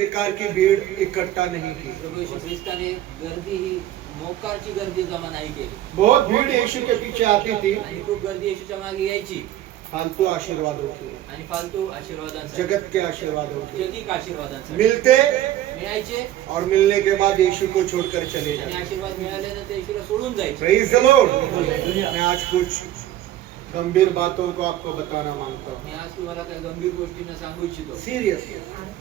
बेकार की भीड़ इकट्ठा नहीं की। प्रभू यीशु ख्रिस्ताने गर्दी ही मोकारची गर्दी जमा नाही केली. बहुत भीड़ यीशु के पीछे आती थी, आणि खूप गर्दी येशूच्या मागे यायची फालतू आशीर्वादों की, आणि फालतू आशीर्वादांसाठी, जगत के आशीर्वादों की जगिक आशीर्वादांसाठी मिलते मिळायचे और मिलने के बाद यीशु को छोड़कर चले आणि जाते। आशीर्वाद मिळाल्यानंतर येशूला सोडून जायचे. Praise the Lord. मैं आज कुछ गंभीर बातों को आपको बताना मांगता हूँ, मी आज तुम्हाला काही गंभीर गोष्टींना सांगू इच्छितो. सीरियस।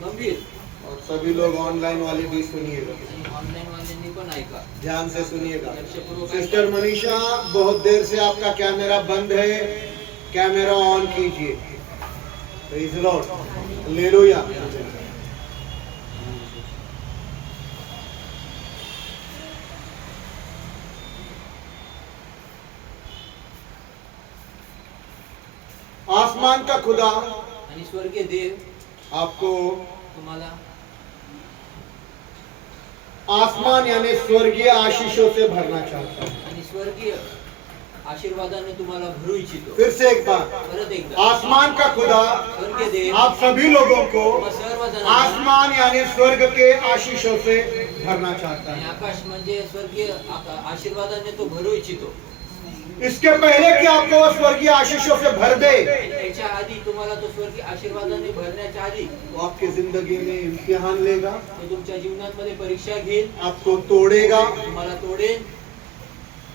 गंभीर. और सभी लोग ऑनलाइन वाले भी सुनिएगा, आणि ऑनलाईन वाल्यांनी पण ऐका. ध्यान से सुनिएगा। सिस्टर मनीषा, बहुत देर से आपका कैमरा बंद है, कैमरा ऑन कीजिए। Praise the Lord, hallelujah. आसमान का खुदा आणि स्वर्गीय देव आपको, तुम्हाला आसमान यानी स्वर्गीय आशीषों से भरना चाहता है। आणि स्वर्गीय आशीर्वादाने तुम्हाला भरू इच्छितो. फिर से एक बार, परत एकदा आसमान का खुदा स्वर्गीय देव आप सभी लोगों को तुम्हा सर्वजणांना आसमान यानी स्वर्ग के आशीषों से भरना चाहता आणि है। आकाश म्हणजे स्वर्गीय आशीर्वादाने तो भरू इच्छितो. इसके पहले कि आपको वो स्वर्गीय आशीषों से भर दे, आणि त्याच्या आधी तुम्हाला तो स्वर्गीय आशीर्वादाने भरण्याच्या आधी वो आपकी जिंदगी में इम्तिहान लेगा, तो तुमच्या जीवनामध्ये परीक्षा घेईल, आपको तोड़ेगा। तुम्हाला तोडेल.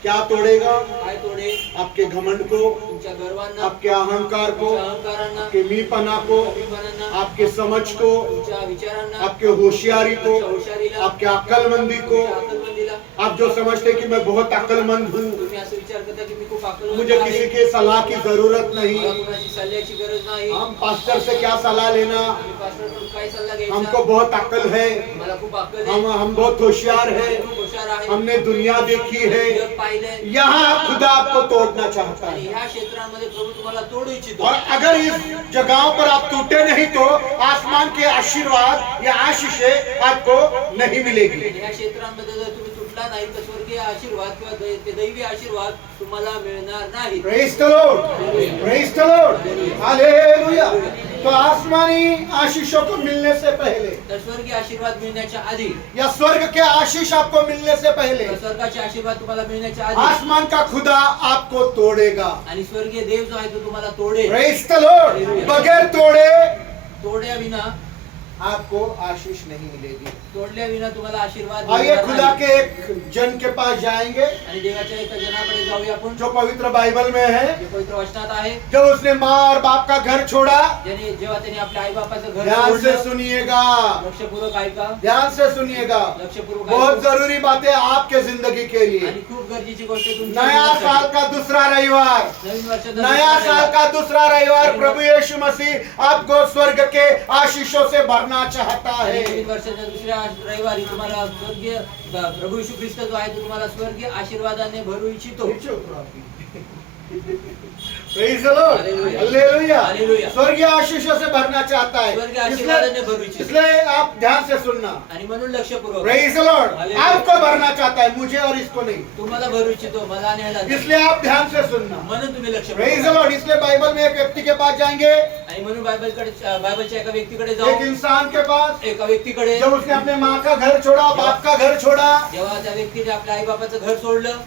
क्या तोड़ेगा? काय तोडेल? आपके घमंड को, तुमच्या गर्वांना, आपके अहंकार को, तुमच्या अहंकारांना, आपके मीपना को, कमीपणांना, आपके समझ को, तुमच्या विचारांना, आपके होशियारी को, तुमच्या हुशारीला, आपके अक्लमंदी को। तुमच्या अक्कलमंदीला. आप जो समझते कि मैं बहुत अक्लमंद हूँ, तुम्ही असं विचार करता की मी खूप अक्कलमंद मुझे आहे. किसी के सलाह की जरूरत मला नहीं, कुणाची सल्ल्याची गरज नाही. हम पास्टर से क्या सलाह लेना, मी पास्टरकडून काय सल्ला घ्यायचा? हमको बहुत अक्ल है, मला खूप अक्कल आहे. हम बहुत होशियार है, मी खूप हुशार आहे. हमने दुनिया देखी है। जग पाहिलंय. यहाँ खुदा आपको तोड़ना चाहता आणि है। ह्या क्षेत्रामध्ये प्रभू तुम्हाला तोडू इच्छितो. और अगर इस जगहों पर आप टूटे नहीं तो आसमान के आशीर्वाद या आशीषें आपको नहीं मिलेगी। ह्या क्षेत्रांमध्ये जर तुम्ही तुटला नाही तर स्वर्गीय आशीर्वाद किंवा ते दैवी आशीर्वाद तुम्हाला मिळणार नाही. Praise the Lord, praise the Lord, hallelujah. तो आसमानी आशीषों को मिलने से पहले तर स्वर्गीय आशीर्वाद मिळण्याच्या आधी, या स्वर्ग के आशीष आपको मिलने से पहले तर स्वर्गाचे आशीर्वाद तुम्हाला मिळण्याच्या आधी आसमान का खुदा आपको तोड़ेगा। आणि स्वर्गीय देव जो आहे तो तुम्हाला तोडेल. Praise the Lord. बगैर तोड़े तोड्या विना, आपको आशीष नहीं मिलेगी। तोडल्या विना तुम्हाला आशीर्वाद आइए मिळणार खुदा नाही. के एक जन के पास जाएंगे आणि देवाच्या एका जनाकडे जाऊया आपण, जो पवित्र बाइबल में है। जे पवित्र वचनात आहे. जब उसने माँ और बाप का घर छोड़ा, जेव्हा त्यांनी आपल्या आई बापाचं घर ध्यान से सोडलं. सुनिएगा, लक्षपूर्वक ऐका, ध्यान से सुनिएगा। लक्षपूर्वक बहुत ऐका. जरूरी बातें आपके जिंदगी के लिए। आणि खूप गरजेची गोष्ट आहे तुमच्या नया जीवनासाठी. साल का दूसरा रविवार, नवीन वर्षाचा नया दुसरा साल रविवार. का दूसरा रविवार प्रभु यीशु मसीह आपको स्वर्ग के आशीषों से भरना चाहता आणि है। नवीन वर्षाच्या दुसऱ्या रविवारी तुम्हाला स्वर्गीय प्रभू येशू ख्रिस्त जो आहे तो तुम्हाला स्वर्गीय आशीर्वादाने भरू इच्छितो. Praise the Lord. Hallelujah. Hallelujah. Hallelujah. स्वर्गीय आशीषों से भरना चाहता है। स्वर्गीय आशीर्वादाने भरू इच्छितो. इसलिए आप ध्यान से सुनना। आणि म्हणून लक्षपूर्वक Praise the Lord. Hallelujah. आपको भरना चाहता है, मुझे और इसको नहीं। तुम्हाला भरू इच्छितो, मला आणि ह्याला नाही. इसलिए आप ध्यान से सुनना। म्हणून तुम्ही Praise the लक्षपूर्वक Lord. इसलिए बाइबल में एक व्यक्ति के पास जाएंगे, आणि म्हणून बायबलच्या एका व्यक्तीकडे एक जाऊ. इंसान के पास। एका व्यक्तीकडे जब उसने अपने माँ का घर छोड़ा, बाप का घर छोड़ा, जेव्हा त्या व्यक्तीने आपल्या आई बापाचं घर सोडलं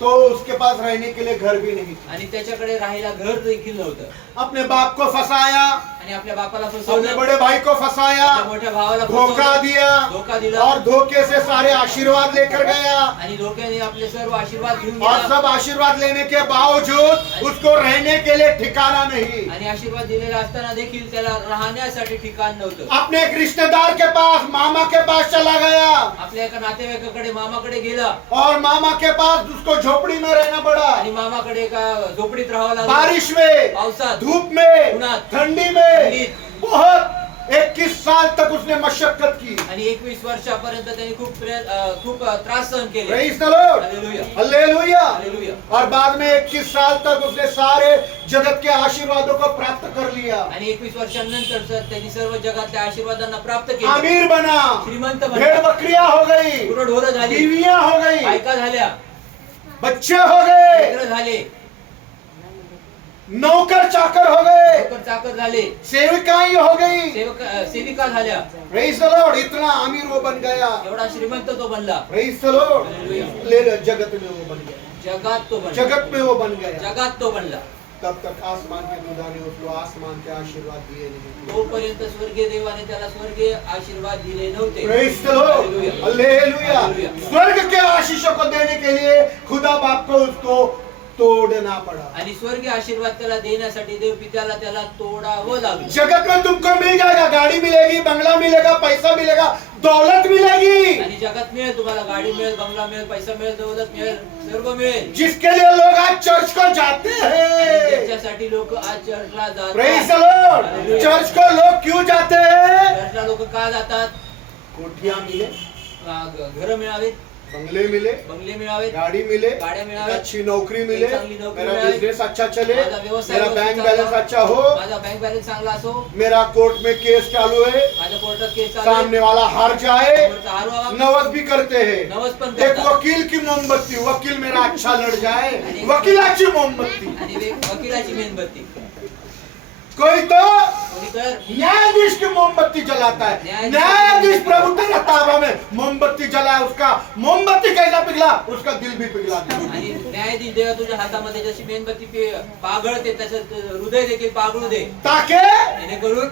तो उसके पास रहने के लिए घर भी नहीं था। आणि त्याच्याकडे राहायला घर देखील नव्हतं. अपने बाप को फंसाया, आणि आपल्या बापाला अपने फसवलं, बड़े भाई को फंसाया, आपल्या मोठ्या भावाला धोखा फसवलं, दिया धोका दिला, और धोखे से सारे आशीर्वाद लेकर गया। आणि धोक्याने आपले सर्व आशीर्वाद घेऊन और गेला. सब आशीर्वाद लेने के बावजूद उसको रहने के लिए ठिकाना नहीं। आणि आशीर्वाद दिलेला असताना देखील त्याला राहण्यासाठी ठिकाण नव्हतं. अपने एक रिश्तेदार के पास, मामा के पास चला गया आपल्या एका नातेवाईकाकडे, मामाकडे गेला और मामा के पास उसको झोपड़ी में रहना पड़ा। आणि मामाकडे एका झोपडीत राहावं लागलं. बारिश में, पावसात, धूप में, उन्हात, ठंडी में, थंडीत. बहुत 21 साल तक उसने मशक्कत की। आणि 21 वर्षापर्यंत त्यांनी खूप त्रास सहन केले. Praise the Lord. Hallelujah, hallelujah. Hallelujah. और बाद में 21 साल तक उसने सारे जगत के आशीर्वादों को प्राप्त कर लिया। आणि 21 वर्षांनंतर त्यांनी सर्व जगातल्या आशीर्वादांना प्राप्त केले. अमीर बना, श्रीमंत भेड़ बनला, बकरियां हो गई, गुरढोरं झाली, बीवियां हो गई, बायका झाल्या, बच्चे हो गए, लेकरं झाले. नौकर चाकर हो गए, नोकर चाकर झाले, सेविकाएं हो गई। सेविका झाल्या, प्रेज द लॉर्ड, इतना अमीर वो बन गया। एवढा श्रीमंत तो बनला, प्रेज द लॉर्ड, हालेलुया। ले लो, जगत में वो बन गया, जगात तो बनला, जगत में वो बन गया। जगात तो बनला। तब तक आसमान के दूधा ने उसको आसमान के आशीर्वाद दिए नहीं। तोपर्यंत स्वर्गीय देवाने त्याला स्वर्गीय आशीर्वाद दिले नव्हते। Praise the Lord, hallelujah. Hallelujah. Hallelujah. स्वर्ग के आशीषों को देने के लिए खुदा बाप को उसको तोड़ना पड़ा। आणि स्वर्गीय आशीर्वाद त्याला देण्यासाठी देव पित्याला त्याला तोडावं लागलं। जगत में तुमको मिल जाएगा, गाड़ी मिलेगी, बंगला मिलेगा, पैसा मिलेगा, दौलत मिलेगी। आणि जगात मिळेल, तुम्हाला गाडी मिळेल, बंगला मिळेल, पैसा मिळेल, दौलत मिळेल, सर्व मिळेल। जिसके लिए लोग आज चर्च को जाते हैं। त्याच्यासाठी लोक आज चर्चला प्रेज द जातात। लॉर्ड। हालेलुया। चर्च को लोग क्यों जाते हैं? चर्चला लोक का जातात? कोठियां मिले, घर मिळावे, बंगले मिले, बंगले मिळावे, गाड़ी मिले, गाड्या मिळाव्या, अच्छी नौकरी मिले, चांगली नोकरी मेरा मिळावी, बिजनेस अच्छा चले, माझा व्यवसाय मेरा व्यवस्थित बैंक बैलेंस चालला, अच्छा हो, माझा बँक बॅलन्स चांगला असो, मेरा कोर्ट में केस चालू है, माझ्या कोर्टात केस चालू आहे, सामने वाला हार जाए, समोरचा हारवावा, नवस भी करते हैं। नवस पण एक करतात। वकील की मोमबत्ती, वकील मेरा अच्छा लड़ जाए, वकीलाची मोमबत्ती। आणि वकिलाची मेणबत्ती। कोई तो कोणी तर न्यायाधीश की मोमबत्ती जलाता है। न्यायाधीश प्रभु तेरा ताबा में मोमबत्ती जलाए, उसका मोमबत्ती कैसा पिघला, उसका दिल भी पिघला दिया। आणि न्यायाधीश देवा तुझ्या हातामध्ये जशी मेणबत्ती पागळते तसं हृदय देखील पागळू दे, ताकि जेणेकरून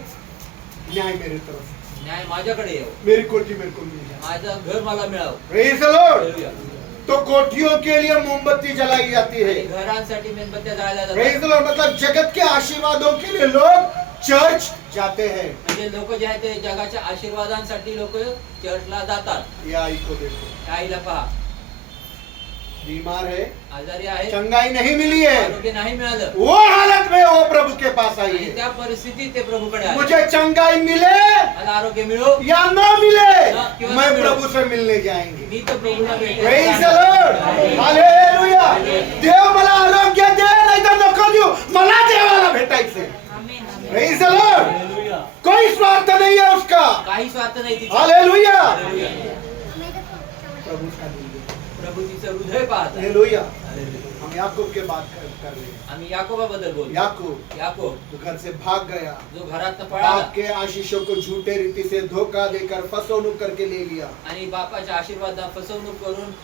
न्याय मेरी तरफ, न्याय माझ्याकडे येऊ, मेरी कोठी मेरे को मिल जाए। माझं घर मला मिळावं। Praise the Lord. हालेलुया। तो कोठियों के लिए मोमबत्ती जलाई जाती है। आणि घरांसाठी मेणबत्त्या जाळल्या प्रेज जातात। द लॉर्ड, मतलब जगत के आशीर्वादों के लिए लोग चर्च जाते हैं। म्हणजे लोक जे आहेत ते जगाच्या आशीर्वादांसाठी लोक चर्चला जातात। या आई को देखो, त्या आईला पहा, बीमार है, आजारी आहे, चंगाई नहीं मिली है, आरोग्य नाही मिळालं, वो हालत में वो प्रभु के पास आई आणि है। त्या परिस्थितीत ते प्रभूकडे आले। मुझे चंगाई मिले मला आरोग्य मिळो या ना मिले, किंवा मैं ना मिळो, प्रभु से मिलने जाएंगे। मी तर प्रभूला प्रेज द भेटेल। Lord, hallelujah. देव मला आरोग्य दे, नाही तर नको देऊ, मला देवाला भेटायचंय। Praise the Lord. हालेलुया। कोई स्वार्थ नहीं है उसका। काही स्वार्थ नाही तिचा। हालेलुया। हालेलुया। प्रभु का दिल देखो। प्रभु तिचं हृदय पाहत आहे। हालेलुया। हालेलुया। हम याकूब के बात कर रहे हैं। आम्ही याकोबाबद्दल बोलतो। याकूब याकोब जो घर से भाग गया, जो घरात पळाला आपके आशीषों को झूठे रीति से धोखा देकर फसवणूक करके ले लिया। आणि बापाच्या आशीर्वादात फसवणूक करून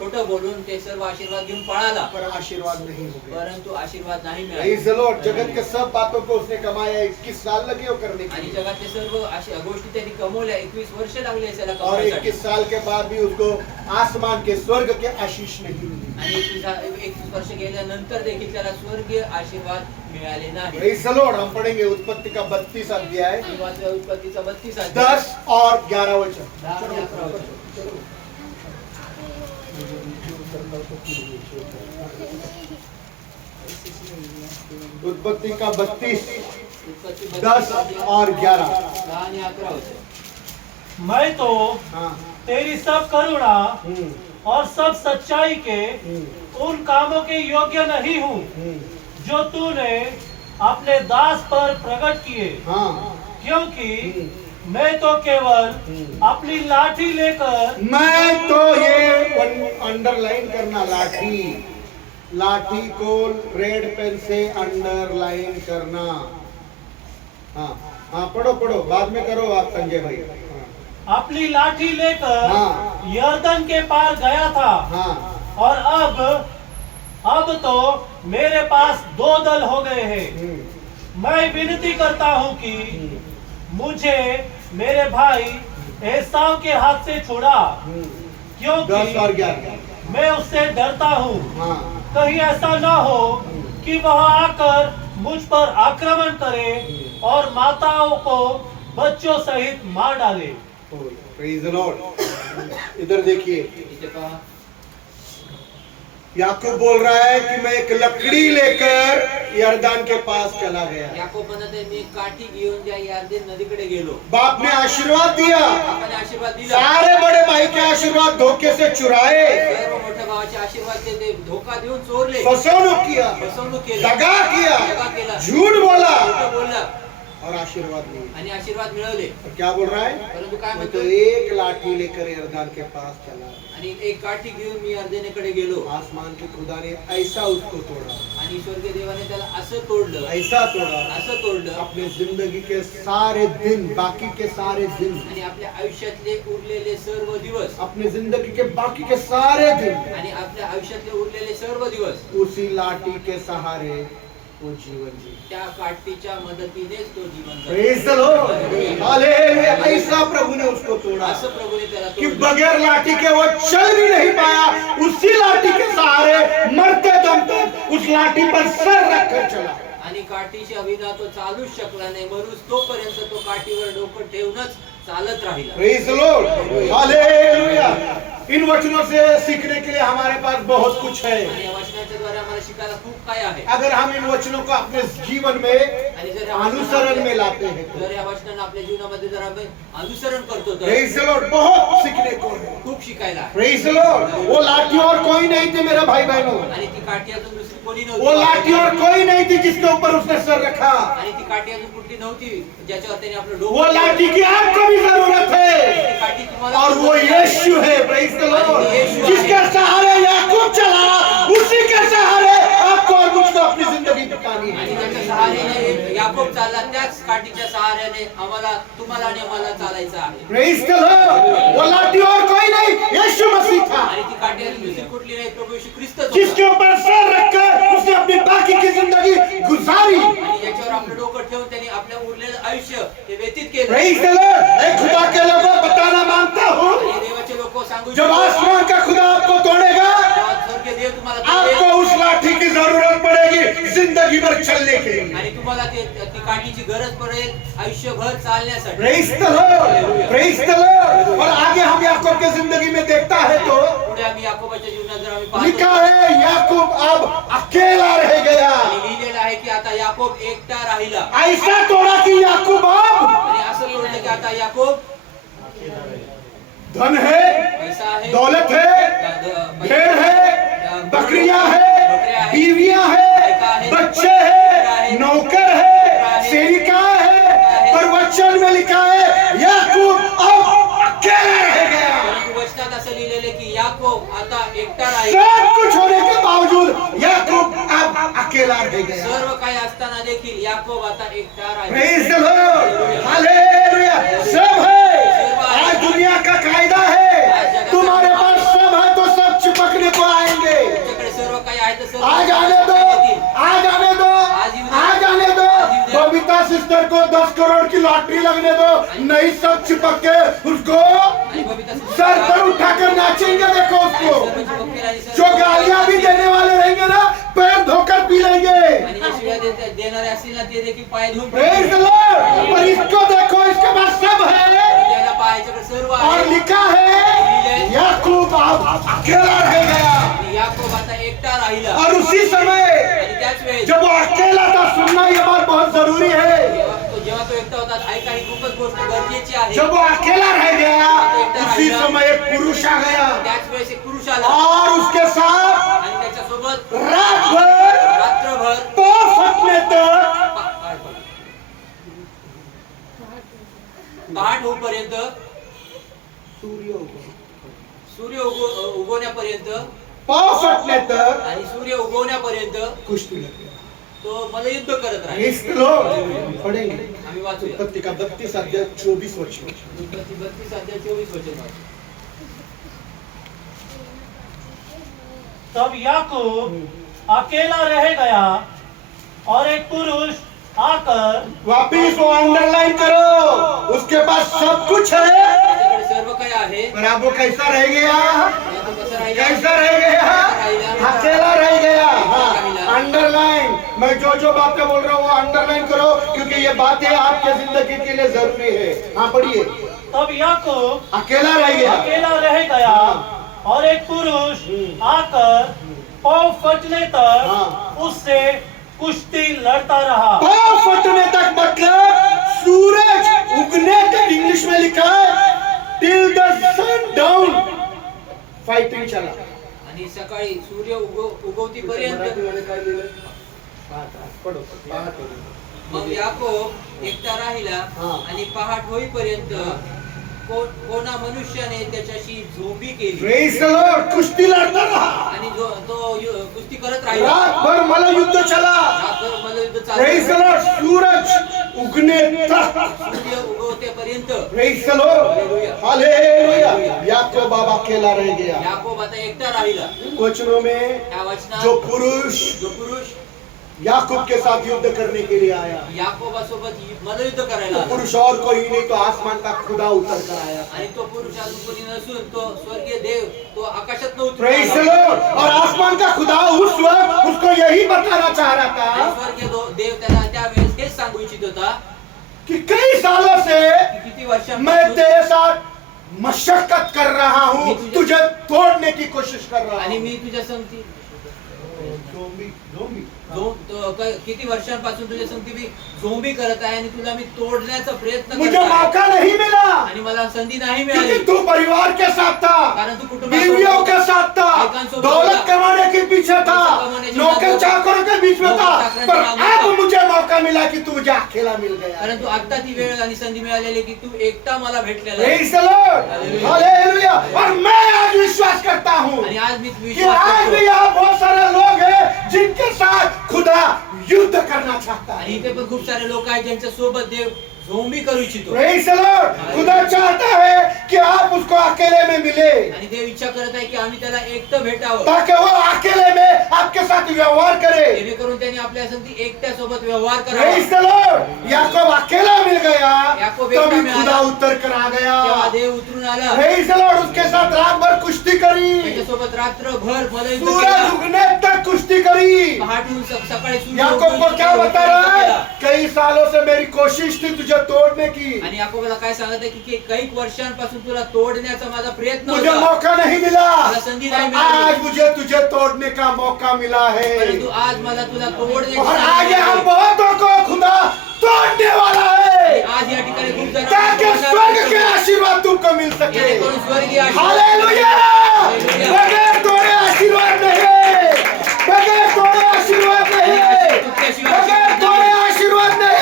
खोटं बोलून ते सर्व आशीर्वाद घेऊन पळाला, पर आशीर्वाद नहीं हो गया। परंतु आशीर्वाद नाही प्रेज मिळाला। The Lord. जगत के सब बातों को उसने कमाया, 21 साल लगे वो करने के आणि लिए, जगातले सर्व गोष्टी त्यांनी कमवल्या, 21 वर्ष लागली असायला और कमवण्यासाठी। 21 साल के बाद भी उसको आसमान के स्वर्ग के आशीष नहीं मिले। आणि 21 वर्ष गेल्यानंतर देखील त्याला स्वर्गीय आशीर्वाद मिळाले नाही। Praise the Lord. हम पढ़ेंगे उत्पत्ति का 32 अध्याय, किंवा त्या उत्पत्तीचा 32 अध्याय, 10 और 11 वचन। 10 आणि 11 वचन। उत्पत्ति का 32, उत्पत्ती 10 और 11। 10 आणि 11 वचन। मैं तो हाँ। तेरी सब करुणा हम्म, और सब सच्चाई के उन कामों के योग्य नहीं हूँ जो तूने अपने दास पर प्रकट किए, हाँ। क्योंकि मैं तो केवल अपनी लाठी लेकर, मैं तो ये अंडरलाइन करना, लाठी, लाठी को रेड पेन से अंडरलाइन करना। हाँ हाँ, पढ़ो पढ़ो, बाद में करो आप संजय भाई। हाँ, अपनी लाठी लेकर हाँ। यर्दन के पार गया था, हाँ। और अब तो मेरे पास 2 दल हो गए हैं। मैं विनती करता हूँ कि मुझे मेरे भाई एसाव के हाथ से छुड़ा, 10 और क्योंकि 11। मैं उससे डरता हूँ, हाँ। कहीं ऐसा ना हो कि वह आकर मुझ पर आक्रमण करे और माताओं को बच्चों सहित मार डाले। Praise the Lord. इधर देखिए, इथे पहा, याकूब बोल रहा है कि मैं एक लकड़ी लेकर यर्दान के पास चला गया। याकोब म्हणत आहे, मी काठी घेऊन ज्या यार्देन नदीकडे गेलो। बाप ने आशीर्वाद दिया, बापाने आशीर्वाद दिला, सारे बड़े भाई के आशीर्वाद धोखे से चुराए, सर्व मोठ्या भावाचे आशीर्वाद ते धोका देऊन चोरले, फसवणूक किया, फसवणूक केली, दगा किया, दगा केला, झूठ बोला, खोटं बोलला, और आशीर्वाद लिए। आणि आशीर्वाद मिळवले. और क्या बोल रहा है? परंतु काय तो म्हणतो? एक लाठी लेकर यरदान के पास चला, आणि एक काठी घेऊन मी अर्देनेकडे गेलो आसमान के खुदा ने ऐसा उसको तोड़ा, आणि स्वर्गीय देवाने त्याला असं तोडलं, ऐसा तोड़ा, असं तोडलं अपने जिंदगी के सारे दिन, बाकी के सारे दिन, आणि आपल्या आयुष्यातले उरलेले सर्व दिवस, अपने जिंदगी के बाकी के सारे दिन आणि आपल्या आयुष्यातले उरलेले सर्व दिवस उसी लाठी के सहारे वो जीवन जी। त्या काठीच्या मदतीनेच तो जीवन Praise the Lord. हालेलुया। ऐसा प्रभु ने उसको तोड़ा असं प्रभूने त्याला कि तोडलं. बगैर लाठी के वो चल भी नहीं पाया, उसी लाठी के सहारे मरते दम तक उस लाठी पर सर रखकर चला। आणि काठीशी अभिना तो चालूच शकला नाही, म्हणून तोपर्यंत तो काठीवर डोकं ठेवूनच चालत राहिला. Praise the Lord. Hallelujah. In वचनों से सीखने के लिए हमारे पास बहुत कुछ है। आणि या वचनाच्या द्वारे आम्हाला शिकायला खूप काय आहे. अगर हम इन वचनों को अपने जीवन में आणि जर या अनुसरण में लाते हैं तो जर या वचनांना आपल्या जीवनामध्ये जर आम्ही अनुसरण करतो तर Praise the Lord, बहुत सीखने को है। खूप शिकायला आहे. Praise the Lord. वो लाठी और कोई नहीं थी मेरे भाई बहनों, आणि ती काठी अजून दुसरी कोणी वो नव्हती. लाठी और कोई नहीं थी जिसके ऊपर उसने सर रखा। आणि ती काठी अजून कुठली नव्हती ज्याच्यावर त्याने आपलं वो डोकं लाठी की आपको भी जरूरत है, ती काठी तुम्हाला और वो यीशु है। Praise the Lord. जिसके सहारे याकूब चला, उसी के सहारे आपको और मुझको अपनी जिंदगी बितानी आणि है। त्याच्या सहाऱ्याने याकोब चालला, त्याच काठीच्या सहाऱ्याने आम्हाला, तुम्हाला आणि आम्हाला चालायचं आहे. Praise the Lord. वो लाठी और कोई नहीं, यीशु मसीह था, आणि ती काठी अजून दुसरी कुठली नाही, प्रभू येशू ख्रिस्तच जिसके होता. ऊपर सर रखकर उसने अपनी बाकी की जिंदगी गुजारी। आणि ज्याच्यावर आपलं डोकं ठेवून त्यांनी आपल्या उरलेलं आयुष्य ते व्यतीत केलं. Praise the Lord. मैं खुदा के लोगों बताना मांगता हूँ, आणि देवाचे लोक सांगू जब आसमान का खुदा आपको तोड़ेगा, स्वर्गीय देव तुम्हाला आपको तोडेल. उस लाठी की जरूरत पड़ेगी जिंदगी भर चलने के लिए। आणि तुम्हाला ती काठीची गरज पडेल आयुष्यभर चालण्यासाठी. Praise the Lord. Praise the Lord. और आगे हम याकूब की जिंदगी में देखता है तो पुढे आम्ही याकोबाच्या जीवनात जर आम्ही लिखा पाहतो है याकूब अब अकेला रह गया। आणि लिहिलेलं आहे की आता याकोब एकटा राहिला. ऐसा तोड़ा कि याकूब अब आणि असं तोडलं की आता याकोब धन है, पैसा आहे, दौलत है, भेड़ है, बकरियां है, बीवियां है, बच्चे हैं, नौकर है, सेविका है, पर वचन में लिखा है याकूब अब अकेला रह गया। परंतु वचनात असं लिहिलेलं की याकोब आता एकटा राहिला. सब कुछ होने के बावजूद याकूब अब अकेला रह गया। सर्व काही असताना देखील याकोब आता एकटा राहिला. Praise the Lord. हालेलुया। सब है, आज दुनिया का कायदा है, तुम्हारे पास सब है तो सब चिपकने को आएंगे। तुमच्याकडे सर्व काही आहे तर सर्व आज आने दो, आज आने दो, आज आने दो। बबीता सिस्टर को 10 करोड़ की लॉटरी लगने दो, नहीं सब चिपक के उसको आणि बबिता सर पर उठाकर नाचेंगे। देखो उसको, सर्व चिपकतील आणि सर्व- जो गालियां भी देने वाले रहेंगे ना, पैर धोकर पी लेंगे। आणि जे शिव्या देणारे असतील ना ते देखील पाय धुवून Praise the Lord. पर इसको देखो, इसके पास सब है त्याला पायाच्याकडे सर्व और आहे. लिखा है याकूब अब अकेला रह गया। आणि याकोब आता एकटा राहिला. और उसी समय आणि त्याच वेळेस जब वो अकेला था, सुनना ये बात बहुत जरूरी है, जेव्हा तो एकटा होता ऐका ही खूपच गोष्ट गरजेची आहे. जब वो अकेला रह गया उसी समय एक पुरुष आ गया त्याच वेळेस एक पुरुष आला और उसके साथ आणि त्याच्यासोबत रात भर रात्रभर पाँव फटने तक पहाट होईपर्यंत सूर्य सूर्य उगवण्यापर्यंत पाँव फटने तक आणि सूर्य उगवण्यापर्यंत कुश्ती लगे। तो मला युद्ध करत राहील. Praise the Lord. पढ़ेंगे आम्ही वाचूया उत्पत्ति का 32 अध्याय 24 वचन। उत्पत्ती 32 अध्याय 24 वचन वाचू. तब याकूब अकेला रह गया और एक पुरुष आकर, वापिस वो अंडरलाइन करो, उसके पास सब कुछ है त्याच्याकडे सर्व काही आहे. पर अब वो कैसा रह गया, तो कसं राहिला? कैसा रह गया, अकेला रह गया। हाँ, अंडरलाइन। मैं जो बातें बोल रहा हूँ वो अंडरलाइन करो, क्योंकि ये बातें आपके जिंदगी के लिए जरूरी है। हाँ पढ़िए। तब याकूब अकेला रह गया अकेला रह गया और एक पुरुष आकर पाँव फटने तक हाँ। उससे कुश्ती लड़ता रहा। पाँव फटने तक मतलब सूरज उगने तक, इंग्लिश में लिखा है till the sun down fighting चला। आणि सकाळी सूर्य उगवतीपर्यंत मराठीमध्ये काय लिहिलंय? पहाट, पढो, पहाट. मग याकोब एकटा राहिला हा. आणि पहाट होईपर्यंत कोणा मनुष्याने त्याच्याशी झोंबी केली प्रेज द लॉर्ड, कुश्ती लड़ता रहा, आणि तो कुस्ती करत राहिला रात भर मल्लयुद्ध चला, रातभर मल्लयुद्ध प्रेज द चालू लॉर्ड, सूरज उगने तक, सूर्य उगवतेपर्यंत प्रेज द लॉर्ड, हालेलुया। याकोब बाबा अकेला रह गया। याकोब आता एकटा राहिला वचनों में या वचनात जो पुरुष जो पुरुष याकूब के साथ युद्ध करने के लिए आया, याकोबासोबत मल्लयुद्ध करायला तो आला. पुरुष और कोई नहीं तो आसमान का खुदा उतर कर आया। आणि तो पुरुष अजून कोणी नसून तो स्वर्गीय देव तो आकाशात प्रेज द उतरून लॉर्ड। और आसमान का खुदा उस वक्त उसको यही बताना चाह रहा था स्वर्गीय देव त्याला त्यावेळेस हेच सांगू इच्छित होता कि कई सालों से की किती मैं वर्षांपासून तेरे साथ मशक्कत कर रहा हूँ, तुझे तोड़ने की कोशिश कर रहा आणि हूँ। मी तुझ्या संगती किती वर्षांपासून तुझ्या संगती मी झोंबी करत आहे आणि तुला मी तोडण्याचा प्रयत्न मुझे करत आहे मौका नहीं मिला आणि मला संधी नाही मिळाली क्योंकि तू परिवार के साथ था, कारण तू बीवियों के साथ था, दौलत कमाने के पीछे था, नौकर चाकरों के बीच में था, पर अब मुझे मौका मिला कि तू मुझे अकेला मिल गया। परंतु आता ती वेळ आणि संधी मिळालेली की तू एकटा मला भेटलेला आहे. Praise the Lord, hallelujah. और मैं आज विश्वास करता हूँ आणि आज मी कि विश्वास आज भी करतो यहाँ बहुत सारे लोग हैं जिनके साथ खुदा युद्ध करना चाहता आणि है। इथे पण खूप सारे लोक आहेत ज्यांच्या सोबत देव झोंबी करू इच्छितो प्रेज द लॉर्ड, खुदा चाहता है कि आप उसको अकेले में मिले आणि देव इच्छा करत आहे की आम्ही त्याला एकटं भेटावं ताकि वो अकेले में आपके साथ व्यवहार करे। जेणेकरून त्यांनी आपल्या संगती एकट्या सोबत व्यवहार प्रेज करावा. द लॉर्ड, याकूब अकेला मिल गया, याकूब एकटा तभी मिळाला. खुदा उतर कर आ तेव्हा गया। देव उतरून आला प्रेज द लॉर्ड, उसके साथ रात भर कुश्ती करी, त्याच्यासोबत रात्रभर मल्लयुद्ध सूरज केला. उगने तक कुश्ती करी। पहाटून सकाळी सूर्य याकूब को क्या बता रहा है? कई सालों से मेरी कोशिश थी तुझे तोड़ने की, आणि याकोबाला काय सांगत आहे की काही वर्षांपासून तुला तोडण्याचा माझा प्रयत्न मुझे होता मौका नहीं मिला, मला संधी नाही पर मिळाली. आज मुझे तुझे तोड़ने का मौका मिला है। परंतु आज मला तुला तोडण्याची और संधी आगे मिळाली. हम बहुतों को खुदा तोड़ने वाला है, आज या ठिकाणी खूप जण ताकि स्वर्ग के आशीर्वाद तुमको मिल सके। जेणेकरून स्वर्गीय आशीर्वाद हालेलुया। बगैर तोड़े आशीर्वाद नहीं, बगैर तोड़े आशीर्वाद नहीं, बगैर तोड़े आशीर्वाद नहीं।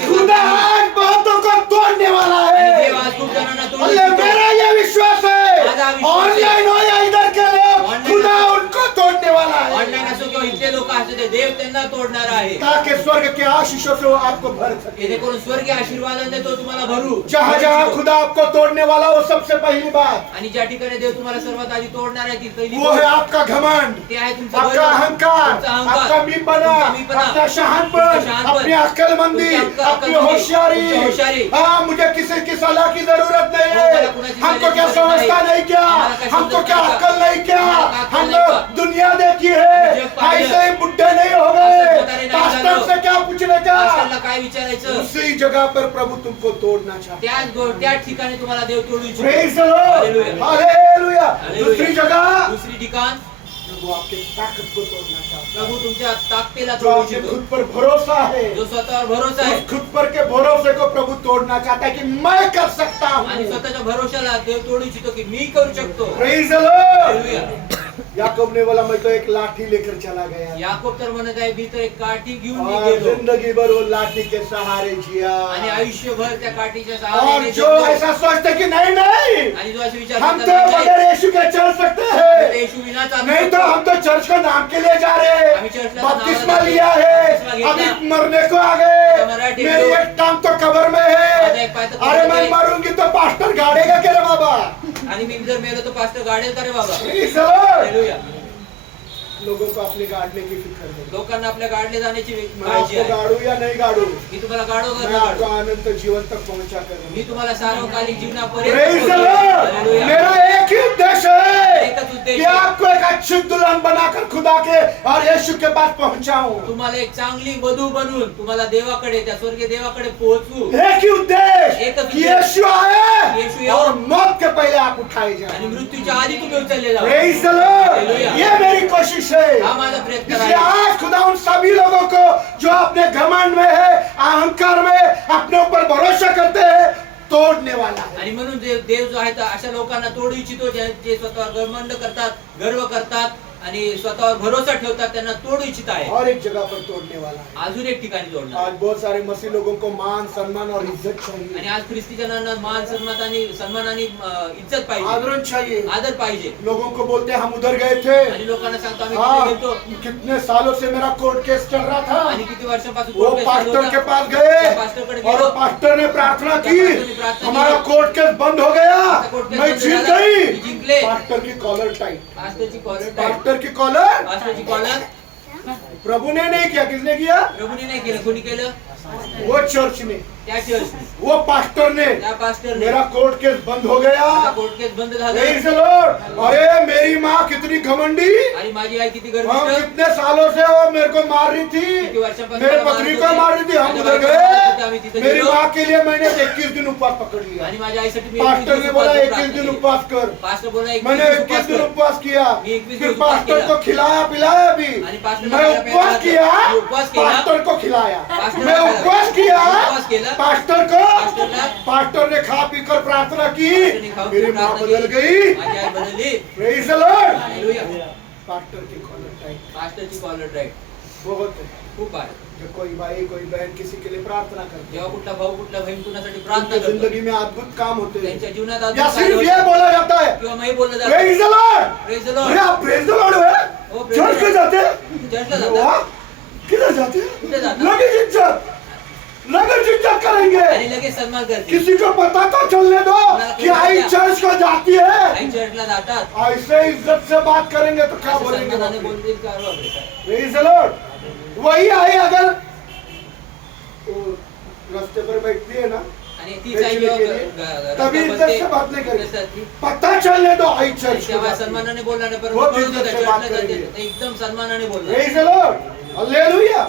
खुदा आज बहुतों को तोड़ने वाला आणि है। देव आज खूप जणांना तोडू अल्लाह, इच्छितो. मेरा ये विश्वास माझा है, विश्वास है. ऑनलाइन हो या इधर के लोग, ऑनलाइन खुदा उनको तोड़ने वाला है, ऑनलाईन असो किंवा इथले लोक असो ते देव त्यांना तोडणार आहे ताकि स्वर्ग के आशीषों से वो आपको भर सके। जेणेकरून स्वर्गीय आशीर्वादाने तो तुम्हाला भरू जहाँ जहाँ खुदा आपको तोड़ने वाला, वो सबसे पहली बात आणि ज्या ठिकाणी देव तुम्हाला सर्वात आधी तोडणार आहे ती पहिली वो है आपका घमंड, ते आहे तुमचं आपका गर्व, अहंकार, तुमचा अहंकार, आपका मीपना, तुमचा मीपना, अपना शहानपन, तुमचा शहानपन, अपनी अक्लमंदी, तुमची अपनी अक्लमंदी, होशियारी। तुमची होशियारी। हाँ, मुझे किसी की सलाह की जरूरत नहीं मला है। कुणाची हमको सलाह क्या की समझता जरूरत नहीं क्या, आम्हाला काय हमको समजत क्या नाही का? अक्ल नहीं क्या, आम्हाला अक्कल हम नाही लोग का? दुनिया देखी है, जग पाहिलं. ऐसे ही बुढ़े नहीं हो असं गए। म्हातारे नाही पास्टर झालो. से क्या पूछने का, पास्टरला काय विचारायचं उसी जगह पर प्रभु तुमको तोड़ना चाहता है। त्याच ठिकाणी तुम्हाला देव तोडू इच्छितो. Praise the Lord. Hallelujah. Hallelujah. Hallelujah. दूसरी जगह दुसरी ठिकाण प्रभु आपके ताकत को तोड़ना चाहता है। प्रभू तुमच्या ताकदीला जो तोडू आपके इच्छितो. खुद पर भरोसा है, जो स्वतःवर भरोसा आहे उस खुद पर के भरोसे को प्रभु तोड़ना चाहता है कि मैं कर सकता आणि हूँ। स्वतःच्या भरोशाला देव तोडू इच्छितो की मी करू शकतो. Praise the Lord. Hallelujah. Yakub ने बोला, मैं तो एक लाठी लेकर चला गया याकोब तर म्हणत आहे मी तर एक काठी घेऊन मी और गेलो जिंदगी भर वो लाठी के सहारे जिया। आणि आयुष्यभर त्या काठीच्या और सहाऱ्याने जो जगलो. ऐसा सोचते कि नहीं नहीं, आणि जो असे विचार हम तो करतात, नाही, बगैर यीशु के चल सकते नाही, हैं, येशू विना चालू नहीं तो शकतो. हम तो चर्च को नाम के लिए जा रहे हैं, आम्ही चर्चला बपतिस्मा नावाला लिया जातो. है, बपतिस्मा घेतला. अभी मरने को आ आता गए, मराठी मेरी लोग- एक टांग तो कब्र में माझा है। एक पाय तर अरे कब्र मैं में. मरूंगी तो पास्टर गाड़ेगा क्या रे बाबा? आणि मी जर मेलो तर पास्टर गाडेल का रे बाबा? Praise the Lord. हालेलुया. लोगों को अपने गाड़ने की फिक्र है, लोकांना आपल्या गाडले जाण्याची मैं काळजी आपको आहे. गाड़ू या नहीं गाड़ू, मी तुम्हाला गाडो का मैं न आपको गाडो? अनंत जीवन तक पहुंचा करूंगा। मी तुम्हाला सार्वकालिक जीवनापर्यंत Praise the पोहोचवेन. Lord. हालेलुया. मेरा एक ही उद्देश्य है एकच उद्देश कि आहे. आपको एक अच्छी दुल्हन बनाकर खुदा के और यीशु के पास पहुंचाऊं। तुम्हाला एक चांगली वधू बनवून तुम्हाला देवाकडे त्या स्वर्गीय देवाकडे पोहोचू एक ही उद्देश्य एकच कि उद्देश. यीशु आए यीशु येऊ. और मौत के पहले आप उठाए आणि जाए। मृत्यूच्या आधी तुम्ही उचलले जावा. Praise the Lord. हालेलुया. ये मेरी कोशिश है। हा माझा प्रयत्न इसलिए आहे. आज खुदा उन सभी लोगों को जो अपने घमंड में है, अहंकार में अपने ऊपर भरोसा करते हैं, तोड़ने वाला है। आणि म्हणून देव जो आहे तो अशा लोकांना तोडू इच्छितो जे स्वतः घमंड करतात, गर्व करतात, आणि स्वतःवर भरोसा ठेवतात त्यांना तोडू इच्छित आहे. और एक जगह पर तोड़ने वाला है. अजून एक ठिकाणी तोडणार. आज बहुत सारे मसीह लोगों को मान सम्मान और इज्जत चाहिए. आणि आज ख्रिस्ती जनांना मान सन्मान आणि इज्जत पाहिजे, आदरण चाहिए. आदर पाहिजे. लोगों को बोलते हैं हम उधर गए थे. आणि लोकांना सांगतो आम्ही हाँ, तिथे गेलतो. कितने सालों से मेरा कोर्ट केस चल रहा था. आणि किती वर्षांपासून वो कोर्ट केस चालू पास्टर होता. के पास त्या गए पास्टरकडे और गेलो. पास्टर ने प्रार्थना की, त्या पास्टरने प्रार्थना हमारा केली. कोर्ट केस बंद हो गया, कोर्ट केस मैं बंद जीत झाला. गई. मी जिंकले. पास्टर की कॉलर टाइट. पास्टरची कॉलर टाईट. पास्टर की कॉलर पास्टरची कॉलर प्रभु ने नहीं किया. किसने किया? प्रभूने नाही केलं. कोणी केलं? वो चर्च ने, त्या चर्चने, वो पास्टर ने. त्या पास्टरने. मेरा कोर्ट केस बंद हो गया. आता कोर्ट केस बंद झालं. Praise the Lord. अरे मेरी माँ कितनी घमंडी. आणि माझी आई किती हम गर्विष्ठ. कितने सालों से वो मेरे को मार रही किती थी, वर्षांपासून मेरे मला पत्नी मारत को होती. मार रही थी. हम माझ्या उधर बायकोला मारत होती. आम्ही गए. तिथे मेरी गेलो. माँ के लिए मैंने 21 दिन उपवास पकड़ लिया. आणि माझ्या आईसाठी मी पास्टर 21 ने बोला दिवस 21 दिन केले. उपवास कर. पास्टर बोला 21 मैंने दिवस 21 दिन कर. उपवास किया. मी 21 फिर दिवस उपवास पास्टर केला. को खिलाया पिलाया भी. आणि पास्टर मैं मला उपवास प्यायला किया, मी उपवास केला. पास्टर को खिलाया. पास्टर मैं मला उपवास किया, उपवास केला. पास्टर को. पास्टरला पास्टर ने खा पी कर प्रार्थना की, पास्टरने खाऊन मेरी माँ प्रार्थना बदल केली. गई. माझी आई बदलली. Praise the Lord. Hallelujah. Pastor की कॉलर टाइट. पास्टरची कॉलर टाईट बहुत है. खूप आहे. जब कोई भाई कोई बहन किसी के लिए प्रार्थना करते जेव्हा हैं, कुठला भाऊ कुठला बहीण कुणासाठी प्रार्थना उनकी करतो, जिंदगी में अद्भुत काम होते हैं. त्यांच्या जीवनात या अद्भुत सिर्फ कार्य ये होते. बोला जाता है किंवा मी बोललं जातं. Praise the Lord. Praise the अरे Lord. आप प्रेज द लॉर्ड है. हो, praise church the pay Lord. जाते हैं. चर्चला जातात. वाह, किधर जाते कुठे हैं? जातात? लगेच इज्जत, लगेच इज्जत करेंगे. आणि लगेच सन्मान करते. किसी को पता तो चलने दो कि आई चर्च को जाती है. आई चर्चला जातात. ऐसे इज्जत से बात करेंगे तो क्या असं बोलेंगे? सन्मानाने बोलतील का? अरे बापरे. Praise the Lord. वही आई अगर वो रास्ते पर बैठती है ना, आणि तीच आई जेव्हा तभी इज्जत से बात नहीं करेगी. करेगी. पता चलने दो आई चर्च को तेव्हा जाती है. सन्मानाने बोलणार नाही, बहुत परंतु इज्जत कळून से देतात, बात चर्चला जाते, करेंगे. ते एकदम सन्मानाने बोलणार. Praise the Lord. हालेलुया.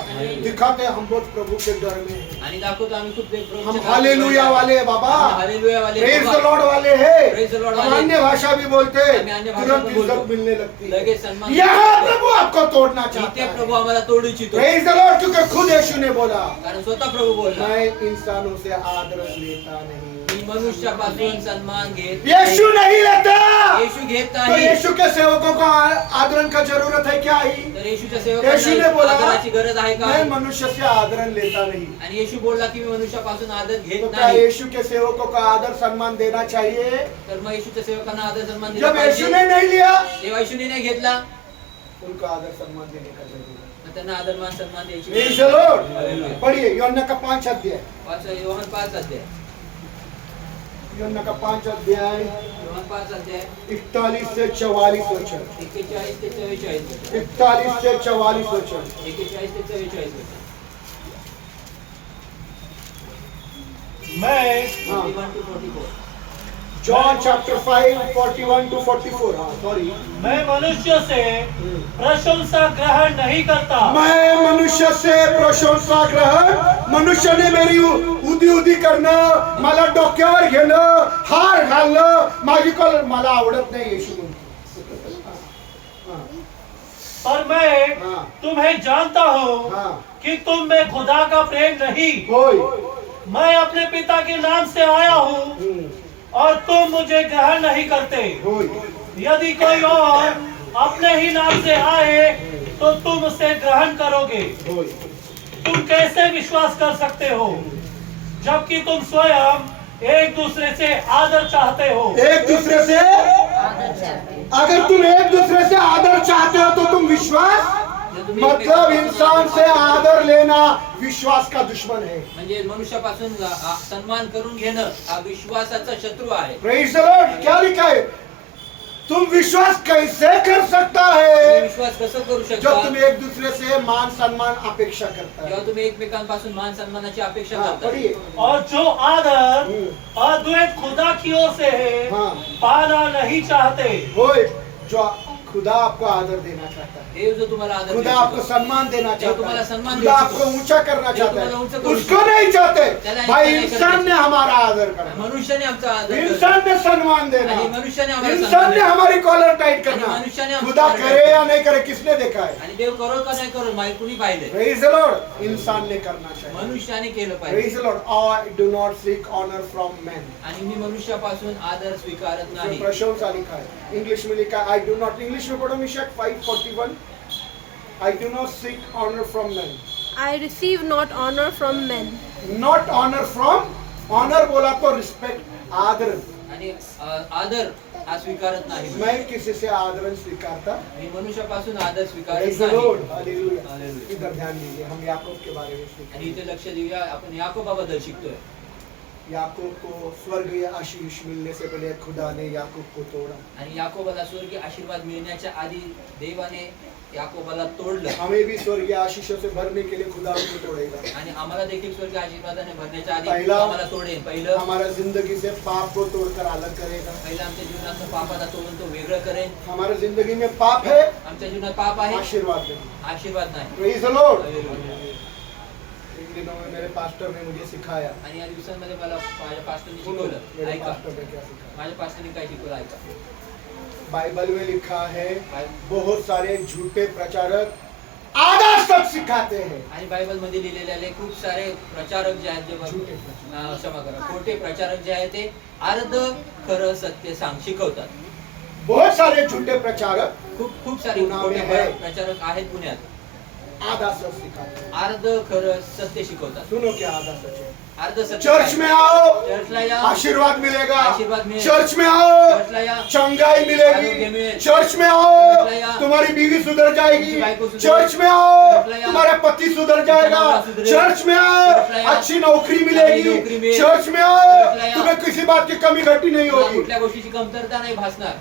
दिखाते हैं हम बहुत प्रभु के डर में हैं. आणि दाखवतो आम्ही खूप हम हालेलुया वाले हैं बाबा. हालेलुया वाले प्रेज बाबा. द लॉर्ड वाले हैं. Praise the Lord हम वाले. अन्य भाषा भी बोलते हैं, आम्ही अन्य भाषा तुरंत पण बोलतो. इज्जत मिलने लगती लगेच है. सन्मान यहाँ मिळतो. प्रभु आपको तोड़ना चाहता इथे है. प्रभू आम्हाला तोडू इच्छितो. Praise the Lord. क्योंकि खुद यीशु ने बोला, कारण स्वतः प्रभू बोलला, मैं इंसानों से आदर लेता नहीं. मी मनुष्यापासून सन्मान घेत यीशु नहीं लेता. येशू घेत तो नाही. यीशु के सेवकों को आदरण का जरूरत है क्या ही? तर येशूच्या येशू ने सेवकांना बोला, आदराची गरज आहे का? मैं मनुष्य से आदरण लेता नहीं. आणि येशू बोलला की मी मनुष्यापासून आदर तो घेत क्या नाही. यीशु के सेवकों को आदर सम्मान देना चाहिए? तर मग येशूच्या सेवकांना आदर सन्मान दिला जब यीशु पाहिजे. ने नहीं लिया, तेव्हा येशूने नाही घेतला, उनको आदर सम्मान देने का जरूरत है. मग त्यांना आदर मान सन्मान द्यायची प्रेज गरज द आहे. लॉर्ड. हालेलुया. पढ़िए यूहन्ना का 5 अध्याय. योहान 5 अध्याय. यूहन्ना का 5 अध्याय योहान 5 अध्याय 41 से 44 वचन. 41 ते 44 वचन. 41 से 44 वचन. 41 ते 44 वचन. मैं 41 to 44. John chapter 5 41 to 44. हाँ सॉरी. मैं मनुष्य से प्रशंसा ग्रहण नहीं करता. मैं मनुष्य से प्रशंसा ग्रहण, मनुष्याने मेरी उदी उदी करणं, मला डोक्यावर घेणं, हार घालणं, माझी कॉलर मला आवडत नाही. येशू पर मैं हाँ. तुम्हें जानता हूँ हाँ. कि तुम में खुदा का प्रेम नहीं. होय. मैं अपने पिता के नाम से आया हूँ हम्म. और तुम मुझे ग्रहण नहीं करते. होय. यदि कोई और अपने ही नाम से आए तो तुम उसे ग्रहण करोगे. होय. तुम कैसे विश्वास कर सकते हो जबकि तुम स्वयं एक दूसरे से आदर चाहते हो. एक दूसरे से, अगर तुम एक दूसरे से आदर चाहते हो तो तुम विश्वास, मतलब इंसान से आदर लेना विश्वास का दुश्मन है. म्हणजे मनुष्यापासून सन्मान करून घेणं हा विश्वासाचा शत्रू आहे. Praise the Lord. क्या लिखा है? तुम विश्वास कैसे कर सकता तुम्ही है विश्वास कसं करू जब शकता तुम एक दूसरे से मान सम्मान अपेक्षा करता जेव्हा है. तुम्ही एकमेकांपासून मान सन्मानाची अपेक्षा हाँ, करता. पढ़िए. और जो आदर अद्वैत खुदा की ओर से है हाँ. पाना नहीं चाहते. होय. जो खुदा आपको आदर देना चाहता है, देव जो तुम्हाला आदर खुदा देतो, आपको सम्मान देना देव चाहता तुम्हाला है, सम्मान खुदा देतो. आपको ऊंचा करना देव चाहता तुम्हाला ऊंचा है, करू उसको शकतो. नहीं चाहते. त्याला भाई नाही इंसान करायचं. ने हमारा आदर करना, मनुष्याने आमचा आदर करतो. इंसान ने सम्मान देना, आणि मनुष्याने आम्हाला इंसान सन्मान ने देतो. हमारी कॉलर टाइट आणि करना. मनुष्याने आमची खुदा कॉलर करे टाईट या नहीं करे किसने देखा है? आणि देव करो का नाही करो माहिती कुणी पाहिलंय. Praise the Lord. इंसान ने करना चाहिए. मनुष्याने केलं पाहिजे. Praise the Lord. I do not seek honor from men. आणि मी मनुष्यापासून आदर स्वीकारत नाही. प्रशंसा लिखा है, इंग्लिश में लिखा है, I do not, English English में पढ़ो मिशक 5:41. I do not seek honor from men. I receive not honor from men. Not honor from, honor बोला तो रिस्पेक्ट, आदर. आणि आदर हा स्वीकारत नाही. मैं किसी से आदर स्वीकारता. मी मनुष्यापासून आदर Praise स्वीकारत the Lord. नाही. Hallelujah. Hallelujah. इधर ध्यान दीजिए, हम याकूब के बारे में आणि सीखेंगे. इथे लक्ष देऊया, आपण याकोबाबद्दल शिकतोय. याकूब को स्वर्गीय आशीष मिलने से पहले खुदा ने याकूब को तोड़ा. आणि याकोबाला स्वर्गीय आशीर्वाद मिळण्याच्या आधी देवाने याकोबाला तोडलं. हमें भी स्वर्गीय आशीषों से भरने के लिए खुदा को तोड़ेगा. आणि आम्हाला देखील स्वर्गीय आशीर्वादाने भरण्याच्या आधी पहिला- आम्हाला तोडेल. पहिलं हमारा जिंदगी से पाप को तोड़कर अलग करेगा. आमच्या जीवनात पापाला तोडून तो वेगळं करेन. हमारे जिंदगी में पाप है, आमच्या जीवनात पाप आहे, आशीर्वाद नहीं. आशीर्वाद नाही. Praise the Lord. Hallelujah. In दिनों में मेरे पास्टर ने मुझे सिखाया. आणि या दिवसांमध्ये मला माझ्या पास्टरने सुनो, शिकवलं. मेरे ऐका, पास्टर ने क्या सिखाया. माझ्या पास्टरने काय शिकवलं ऐका. बाइबल में लिखा है बहुत सारे झूठे प्रचारक आधा सच सिखाते हैं. आणि बायबल मध्ये लिहिलेले खूप सारे प्रचारक जे आहेत, झूठे क्षमा करा, खोटे प्रचारक जे आहेत ते अर्ध खरं सत्य शिकवतात. बहुत सारे झूठे प्रचारक खूप सारे पुण्यामध्ये खोटे आहे. प्रचारक आहेत पुण्यात. आधा सच सिखाते हैं. अर्ध खरं सत्य शिकवतात. सुनो क्या आधा सच है. अर्ध सत्य चर्च में आओ, चर्चला या, आशीर्वाद मिलेगा. आशीर्वाद मिलेगा. चर्च में आओ, चर्चला या, चंगाई आरोग्य मिलेगी. मिळेल. चर्च में आओ, चर्चला या, तुम्हारी बीवी सुधर जाएगी. तुमची बायको सुधरेल. चर्च में आओ, चर्चला या, तुम्हारा पति सुधर जाएगा. नवरा सुधरेल. चर्च में आओ, चर्चला या, अच्छी नौकरी चांगली मिलेगी. नौकरी मिळेल. चर्च में आओ, चर्चला या, तुम्हें किसी बात की कमी घटी नहीं तुला होगी. कुठल्या गोष्टीची कमतरता नाही भासणार.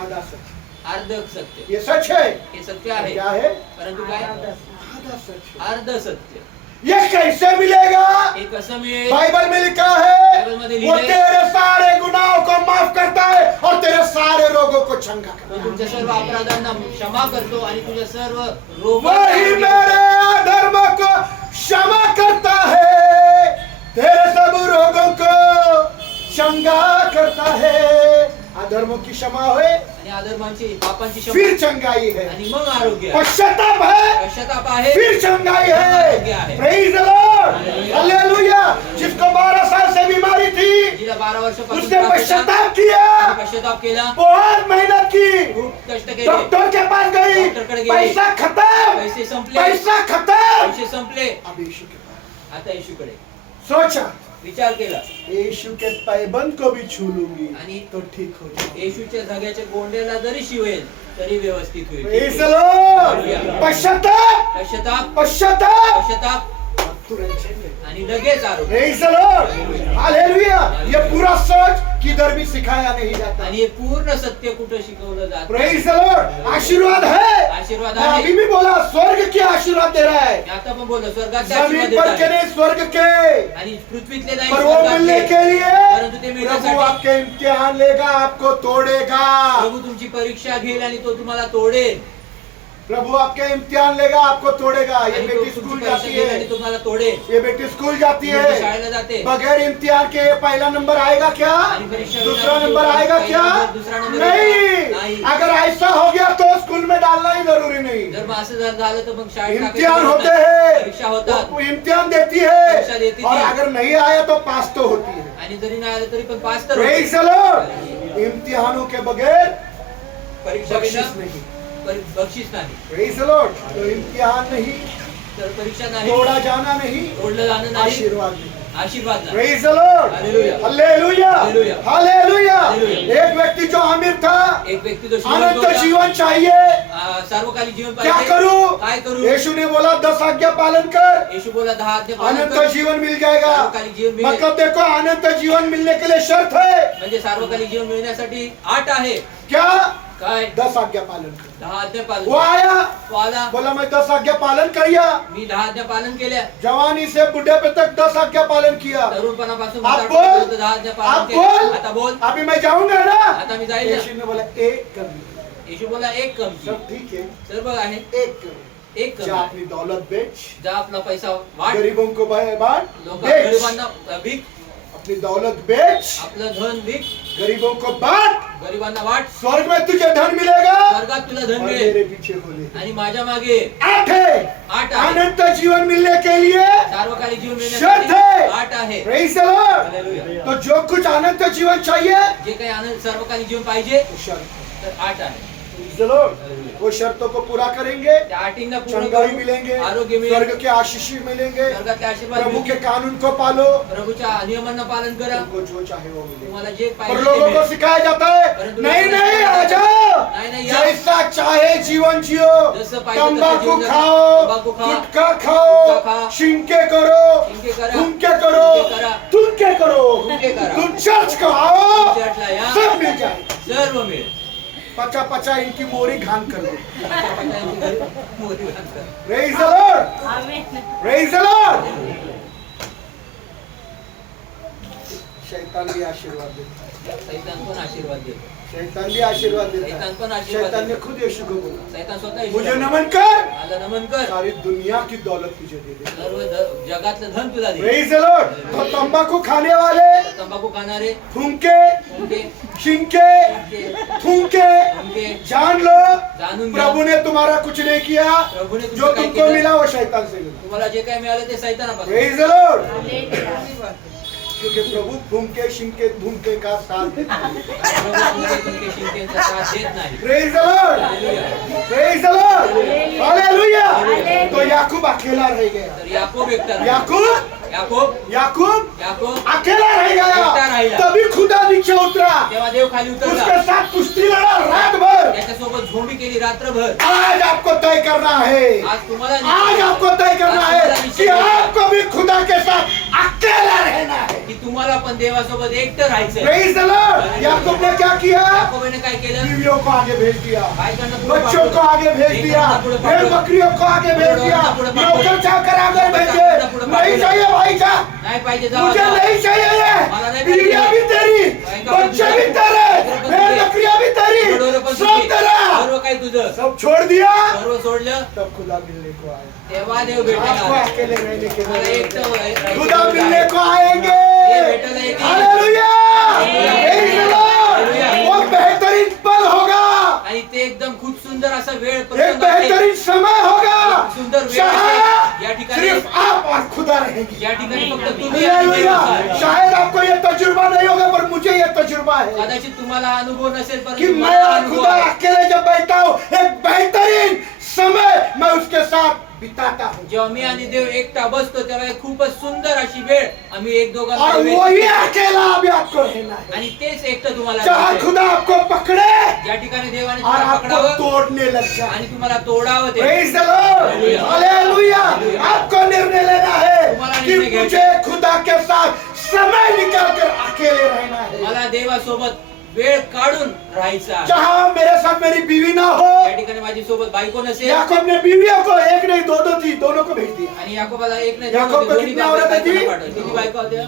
आधा सच. अर्ध सत्य ये सच है. हे सत्य आहे, क्या है? परंतु काय आधा सच है. अर्ध सत्य ये कैसे मिलेगा? हे कसं मिळेल? बाइबल में लिखा है बाइबल में वो लिखा है, तेरे सारे गुनाहों को माफ करता है और तेरे सारे रोगों को चंगा करता तो है. तुमच्या सर्व अपराधांना क्षमा करतो आणि तुझ्या सर्व रोग वही मेरे अधर्म को क्षमा करता है, तेरे सब रोगों को चंगा करता है. अधर्मों की क्षमा हुए, आणि अधर्मांची पापांची क्षमा फिर चंगाई है. आणि मग आरोग्य आहे. पश्चाताप है, पश्चाताप आहे, फिर चंगाई आरोग्य है. आहे. Praise the Lord. Hallelujah. Hallelujah. जिसको 12 साल से बीमारी थी, जिला 12 वर्षापासून उसने त्रास होता, पश्चाताप किया, त्याने पश्चाताप केला, बहुत मेहनत की, खूप कष्ट केले, डॉक्टर के पास गई, डॉक्टरकडे गेली. पैसा खत्म, पैसे संपले, पैसा खत्म. पैसे संपले. अब यीशु के पास आता येशूकडे सोचा, विचार केला, यीशु के पैबंद को भी छू लूंगी आणि तो ठीक हो जाएगा. येशूच्या धाग्याच्या गोंड्याला जरी शिवेल तरी व्यवस्थित होईल. Praise the Lord. हालेलुया. पश्चाताप, पश्चाताप, पश्चाताप, पश्चाताप तुरंत चले. आणि लगेच आरोग्य. Praise the Lord. हालेलुया. ये पूरा सच किधर भी सिखाया नहीं जाता. आणि हे पूर्ण सत्य कुठं शिकवलं जात? Praise the Lord. आशीर्वाद है. आशीर्वाद मैं आहे. अभी भी बोला स्वर्ग के आशीर्वाद दे रहा है, मी आता पण बोललो स्वर्गाचे आशीर्वाद जमीन पर देत के आहे. नहीं स्वर्ग के. आणि पृथ्वीतले नाही पर वो मिलने स्वर्गातले. के लिए परंतु ते प्रभु मिळण्यासाठी आपके इम्तिहान लेगा, आपको तोड़ेगा. प्रभू तुमची परीक्षा घेईल आणि तो तुम्हाला तोडेल. प्रभु आपके इम्तिहान लेगा, आपको तोड़ेगा. ये आणि तो बेटी तुमची स्कूल परीक्षा जाती घेईल आणि है, तुम्हाला तोडेल. ये बेटी स्कूल जाती मुलगी है, शाळेला जाते. बगैर इम्तिहान के ये पहला नंबर आएगा क्या? आणि परीक्षा दूसरा घेणार नंबर नाही. आएगा पहिला क्या? नंबर, दुसरा नंबर नहीं. नाही. अगर ऐसा हो गया तो स्कूल में डालना ही जरूरी नहीं. जर मग असं जर झालं तर मग शाळेत इम्तिहान टाकायचं होते नाही. परीक्षा हैं, होतात वो इम्तिहान देती परीक्षा है, देती और थी. अगर नहीं आया तो पास तो होती है. आणि जरी नाही आलं तरी पण पास तर होते. Praise the Lord. इम्तिहानों के बगैर परीक्षा बख्शिश बिना नहीं. बक्षीस नाही. Praise the Lord. तो इम्तिहान नहीं, तर परीक्षा नाही, तोड़ा जाना नहीं, तोडलं जाणं नाही, आशीर्वाद नहीं. आशीर्वाद नाही. Praise the Lord. Hallelujah. Hallelujah. Hallelujah. Hallelujah. Hallelujah. एक व्यक्ति जो अमीर था, एक व्यक्ती जो श्रीमंत अनंत होता, जीवन चाहिए, सार्वकालिक जीवन क्या पाहिजे. करूं? काय करू? यीशु ने बोला 10 आज्ञा पालन कर, येशू बोला 10 आज्ञा पालन अनंत कर, जीवन मिल जाएगा. सार्वकालिक जीवन मिळेल. मतलब देखो, अनंत जीवन मिलने के लिए शर्त है म्हणजे सार्वकालिक जीवन मिळण्यासाठी 8 आहे. क्या? काय? 10 आज्ञा पालन कर. 10 आज्ञा पालन. वो आया, तो आला, बोला मैं 10 आज्ञा पालन किया. मी 10 आज्ञा पालन केल्या. जवानी से बुढ़ापे तक 10 आज्ञा पालन किया. तरुणपणापासून आप म्हातारपणापर्यंत बोल, 10 आज्ञा आप पालन केल्या. आता बोल. बोल. अभी मैं जाऊंगा ना. आता मी जाईल ना. यीशु ने बोला एक कमी. येशू बोला एक कम की. सब ठीक है, सर्व आहे एक कमी. एक जा कम. अपनी दौलत बेच, जा आपला पैसा वाट, गरीबों को बांट, लोक बेच. गरिबांना विक, अपनी दौलत बेच, आपलं धन विक, गरीबों को बांट. गरिबांना वाट, स्वर्ग में तुझे धन मिलेगा स्वर्गात तुला धन और मिळेल. मेरे पीछे बोले. आणि माझ्या मागे 8 है. 8 आहे. अनंत जीवन मिलने के लिए सार्वकालिक जीवन शर्त है. मिळण्यासाठी 8 आहे. Praise the Lord. हालेलुया. तो जो कुछ अनंत जीवन चाहिए, जे काही आनंद सार्वकालिक जीवन पाहिजे तो शर्त है. तर 8 आहे. चलो वो शर्तों को पूरा करेंगे, त्या अटींना पूर्ण चंगाई करू, मिलेंगे, आरोग्य स्वर्ग मिळेल, के आशीष मिलेंगे, स्वर्गातले आशीर्वाद प्रभु के मिळतील. कानून को पालो, प्रभूच्या नियमांना पालन करा, तुमको जो चाहे वो मिलेगा। तुम्हाला जे पर पाहिजे ते लोगों को मिळेल. सिखाया जाता है परंतु नहीं लोकांना नहीं आ सांगितलं जाओ, नाही, नाही, या. जैसा चाहे जीवन जियो, जसं पाहिजे तसं तंबाकू जीवन जगा, खाओ, तंबाखू खा, गुटखा गुटखा खाओ, खा, शिंके करो, शिंके करा, घुमके करो, घुमके करा, तुमके करो, तुमके करा. तुम चर्च को आओ, चर्चला या, सब मिल जाए। सर्व मिळेल. पचा पचा इनकी मोरी घान कर दो। मोरी बांधतात. Praise the Lord. Praise the Lord. शैतान भी आशीर्वाद देता है, सैतान पण आशीर्वाद देतो. शैतान भी आशीर्वाद देता शैतान पण है। आशीर्वाद शैतान ने देतो. खुद यीशु को बोला, सैतान स्वतः मुझे येशूला नमन कर, मला नमन कर, सारी दुनिया की दौलत तुझे दे दे। सर्व जगातलं धन तुला दे. Praise the Lord. तो तंबाकू खाने वाले, तंबाखू खाणारे, फुंके, उनके, शिंके, थूके, उनके जान लो, जाणून घ्या. प्रभु ने तुम्हारा कुछ नहीं किया, प्रभूने तुमचं जो काय तुमको केलं? मिला वो शैतान से मिला। तुम्हाला जे काय मिळालं ते सैतानापासून. Praise the Lord. क्योंकि प्रभु फुंके शिंके धूमके का साथ देता है। प्रभू तुमचे शिंकेचा साथ देत नाही. Praise the Lord. Hallelujah. Praise the Lord. Hallelujah. तो याकूब अकेला रह गया। तर याकोब एकटा राहिला. याकूब याकोब अकेला रह एकटा गया। राहिला. तभी खुदा नीचे उतरा, तेव्हा देव खाली उतरला, उसके साथ कुश्ती लड़ा रात भर। त्याच्यासोबत झोंबी केली रात्रभर. आज आपको तय करना है, आज तुम्हाला आज आपको तय करना है कि आपको भी खुदा के साथ अकेला रहना है। की तुम्हाला पण देवासोबत एकटं राहायचंय. Praise the Lord. याकूब ने क्या किया? याकोबाने काय केलं? बीवियों को आगे भेज दिया, बायकांना पुढे बच्चों को आगे भेज दिया, भेड़ बकरियों को आगे भेज दिया, नौकर चाकर आगे भेजे। नहीं चाहिए भाई जा, नाही पाहिजे जाऊ मुझे आता. नहीं चाहिए मला ये। नाही बीवियां भी तेरी, बच्चे भी तेरे, भेड़ बकरियां भी तेरी, सब तेरा। सर्व काही तुझं. सब छोड़ दिया, सर्व सोडलं, तब खुदा मिलने को आया। तेव्हा देव आपको भेटायला अकेले रहने के मला लिए एकटं राहायचं खुदा मिलने आहे. को आएंगे। भेटायला येतील. हालेलुया। Praise the Lord. वो बेहतरीन पल होगा, आणि ते एकदम खूप सुंदर असा वेळ एक प्रसंग आहे. बेहतरीन समय होगा, सुंदर वेळ जहाँ असेल. या ठिकाणी सिर्फ आप और खुदा रहेंगे। या ठिकाणी फक्त तुम्ही आणि देव हालेलुया। असाल. शायद आपको ये तजुर्बा नहीं होगा, पर मुझे ये तजुर्बा है कदाचित तुम्हाला अनुभव नसेल कि परंतु मैं मला और अनुभव खुदा आहे. अकेले जब बैठा हूँ, एक बेहतरीन समय मैं उसके साथ बिताता हूँ, जेव्हा मी आणि देव एकटा बसतो तेव्हा एक खूपच सुंदर अशी वेळ आम्ही एक और दोघांमध्ये वही व्यतीत करतो. अकेला अभी आपको रहना है, आणि तेच एकटं तुम्हाला जहाँ करायचंय. खुदा आपको पकड़े ज्या ठिकाणी देवाने और तुम्हाला आपको पकडावं तोड़ने लग जाए। आणि तुम्हाला तोडावं ते. Praise the Lord. Hallelujah. Hallelujah. आपको निर्णय लेना है तुम्हारा कि निर्णय घ्यायचा. मुझे खुदा के साथ समय निकाल कर अकेले रहना है, मला देवासोबत वेळ काढून राहायचा आहे. जहाँ मेरे साथ मेरी बीवी ना हो। या ठिकाणी माझी सोबत बायको नसेल. याकूब ने बीवियों को एक नहीं दो दो थी, दोनों को भेज दिया। आणि याकोबाला एक नाही याकोब दोन को होते, कितना दोन्ही औरत बायकोला थी? पाठवलं. किती बायको होत्या?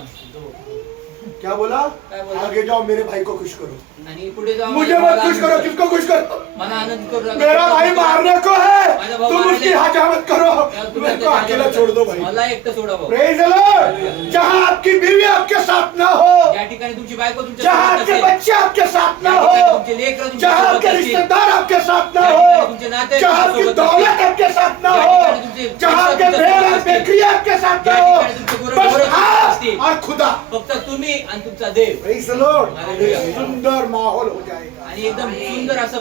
क्या बोला? काय बोला? आगे जाओ, मेरे भाई को खुश करो, आणि पुढे जाऊन मुझे मत खुश करो। किसको खुश करो? मला आनंद करू नका. मेरा भाई मारने को है, माझा भाऊ तुम मारने उसकी को. हजामत करो, तेव्हा तुम्ही मेरे को त्याच्या अकेला हातात छोड़ दो भाई। मला एकटं सोडा भाऊ. Praise the Lord. जहाँ आपकी बीवी आपके साथ ना हो, या ठिकाणी तुमची बायको तुमच्या जहाँ सोबत आपके नसेल. बच्चे आपके साथ ना या ठिकाणी हो, तुमचे लेकरं तुमच्या जहाँ सोबत आपके नसतील. रिश्तेदार आपके साथ ना या हो, ठिकाणी तुमचे नाते जहाँ तुमच्या आपकी सोबत दौलत नसतील. आपके साथ ना या हो, ठिकाणी तुमचे जहाँ पैसा आपके तुमच्या भेड़ सोबत और नसतील. बकरियां आपके साथ ना या हो, ठिकाणी तुमचे गुरु बस ढोरं तुमच्या आप असतील. और खुदा। फक्त तुम्ही आणि तुमचा देव. Praise the Lord. Hallelujah. सुंदर माहौल हो जाएगा। आणि एकदम सुंदर असं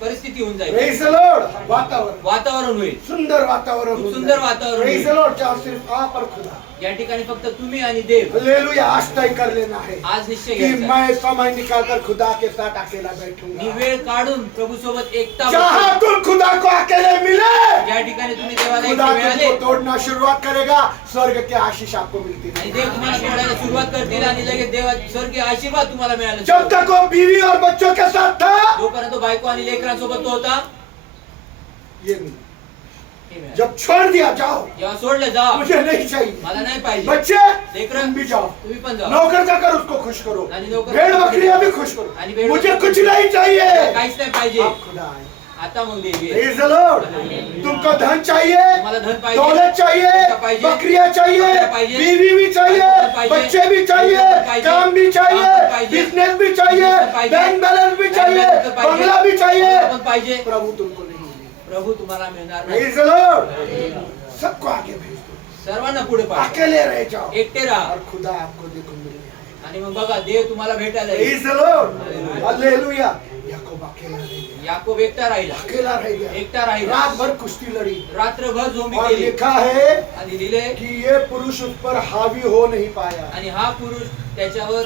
परिस्थिती होऊन जाईल. Praise the Lord. वातावरण, वातावरण होईल. सुंदर वातावरण खूप हो सुंदर जाए। वातावरण Praise होईल. the Lord. जहाँ सिर्फ आप और खुदा। या ठिकाणी फक्त तुम्ही आणि देव. हालेलुया। आज तय कर लेना है आज निश्चय कि घ्यायचा. मैं समय निकालकर खुदा के साथ अकेला मी बैठूंगा। वेळ काढून प्रभू सोबत एकटा जहाँ बसेन. तुम खुदा को अकेले मिले, ज्या ठिकाणी तुम्ही देवाला खुदा एकटे मिळाले तुमको तोड़ना शुरुआत करेगा, स्वर्ग के आशीष आपको मिलती आणि है। देव तुम्हाला तोडायला सुरुवात करतील आणि लगेच देवा स्वर्गीय आशीर्वाद तुम्हाला मिळाला. जब तक वो बीवी और बच्चों के साथ था, जोपर्यंत बायको आणि लेकरांसोबत तो होता ये नहीं। हे मिळालं. जब छोड़ दिया, जाओ, जेव्हा सोडलं जा, मुझे नहीं चाहिए, मला नाही पाहिजे. बच्चे लेकरं तुम भी जाओ, तुम्ही पण जा. नौकर जाकर उसको खुश करो, आणि नोकर- भेड़ बकरियां भी खुश आणि करो, भेड़ मुझे बकरियां- कुछ नहीं चाहिए। काहीच नाही पाहिजे. आप खुदा आए। आता मग देव ये. Praise the Lord. तुमको धन चाहिए, तुम्हाला धन पाहिजे, दौलत चाहिए, पैसा पाहिजे, बकरियां चाहिए, बकरियां पाहिजे, बीवी भी चाहिए, बायको पाहिजे, बच्चे भी चाहिए, लेकरं पाहिजे, काम भी चाहिए, काम पण पाहिजे, बिजनेस भी चाहिए, बिजनेस पाहिजे, बैंक बैलेंस भी बँक चाहिए, बॅलन्स पण पाहिजे, बंगला भी चाहिए, बंगला पण पाहिजे. प्रभु तुमको नहीं मिलेगा। प्रभू तुम्हाला मिळणार नाही. Praise the Lord. सबको आगे भेज दो, सर्वांना पुढे पाठवा. अकेले रह जाओ एकटे राहा और खुदा आपको देखो मिल जाएगा। आणि मग बघा देव तुम्हाला भेटायला येईल. Praise the Lord. Hallelujah. Yakub अकेला रह गया. याकोब एकटा राहिला, अकेला रह गया. एकटा राहिला, रात भर कुश्ती लड़ी रात्रभर झोंबी और केली लिखा है आणि लिहिले कि ये पुरुष उस पर हावी हो नहीं पाया. आणि हा पुरुष त्याच्यावर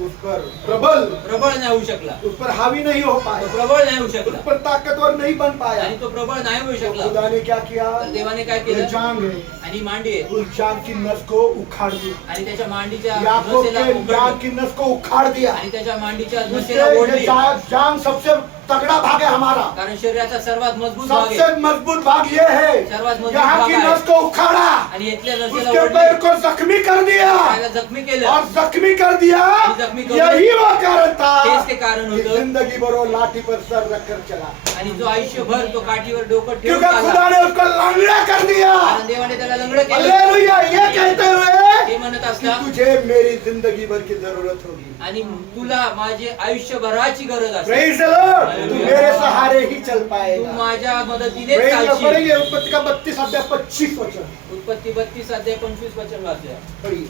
उस पर प्रबल, प्रबळ नाही होऊ शकला, उस पर हावी नहीं हो तो पाया, प्रबळ नाही होऊ उस शकला पर ताकतवर नहीं बन पाया. आणि तो प्रबळ नाही होऊ तो शकला. खुदा ने क्या किया? तर देवाने काय ये केलं? जांग है, आणि मांडी आहे उस जांग की नस को उखाड़ दिया. आणि त्याच्या मांडीच्या याकूब नसेला के जांग उघडलं की नस को उखाड़ दिया. आणि त्याच्या मांडीच्या उससे नसेला ये ओढली. जांग सबसे तगड़ा भाग है हमारा. कारण शरीराचा सर्वात मजबूत भाग सबसे आहे मजबूत भाग ये है. सर्वात मजबूत यहाँ भाग की आहे. नस को उखाड़ा, आणि इथल्या नसेला उसके ओढली, पैर को जख्मी कर दिया त्याला जखमी केलं. और जख्मी कर दिया. आणि जखमी करून यही वो कारण था तेच ते कारण कि होतं. जिंदगी भर वो लाठी पर सर रखकर चला, आणि जो आयुष्यभर तो काठीवर डोकं ठेवून क्योंकि चालला. खुदा ने उसको लंगड़ा कर दिया. कारण देवाने त्याला लंगडं केलं. हालेलुया. ये कहते ते हुए म्हणत कि असता तुझे मेरी जिंदगी भर की जरूरत होगी. आणि तुला माझी आयुष्यभराची गरज असते. Praise the Lord. तू मेरे सहारे ही चल तू पाएगा. माझ्या मदतीने प्रेज चालशील. पढ़ेंगे उत्पत्ति का 32 अध्याय 25 वचन उत्पत्ती 32 अध्याय 25 वचन वाचूया. पढ़िए.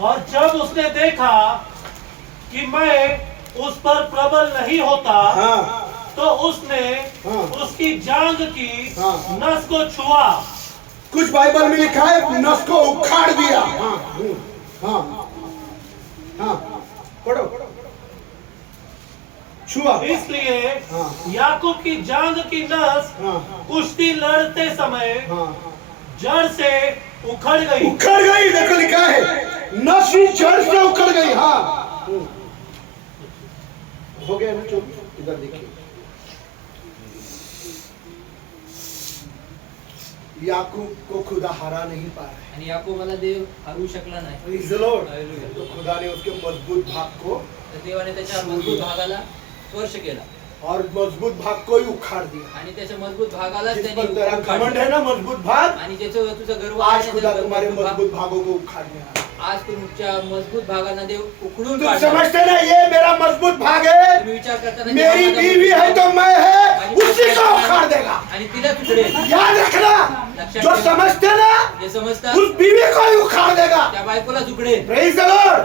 और जब उसने देखा कि मैं उस पर प्रबल नहीं होता, हाँ तो उसने हाँ। उसकी जांग की हाँ। नस को छुआ कुछ बाइबल में लिखा है नस को उखाड़ दिया. हाँ हाँ हाँ पढ़ो. छुआ. इसलिए हाँ। याकूब की जांग की नस हाँ कुश्ती लड़ते समय हाँ जड़ से उखड़ गई। उखड़ गई. देखो लिखा है नस ही जड़ से उखड़ गई. हाँ हो गया ना. जो इधर देखिए याकूब को खुदा हरा नहीं पाया. आणि याकोबाला देव हरू शकला नाही. Praise the Lord. हालेलुया. तो खुदा ने उसके मजबूत भाग को तर देवाने त्याच्या मजबूत भागाला स्पर्श केला और मजबूत भाग को ही उखाड़ दिया. आणि त्याच्या मजबूत भागाला जिस त्यांनी पर तेरा घमंड उखाडलं. है ना मजबूत भाग, आणि ज्याचं तुझं गर्व आहे आज ना, खुदा त्याचं तुम्हारे मजबूत भाग- मजबूत भागों को उखाड़ने वाला है. आज तुमच्या मजबूत भागांना देव उखडून तुम काढणार. समझते ना ये मेरा मजबूत भाग है. तुम्ही विचार करताना मेरी बीवी है तो मैं है उसी को उखाड़ देगा. आणि तिला तुकडे याद रखना. जो समझते ना जे समजतात उस बीवी को ही उखाड़ देगा. त्या बायकोला तुकडे. Praise the Lord.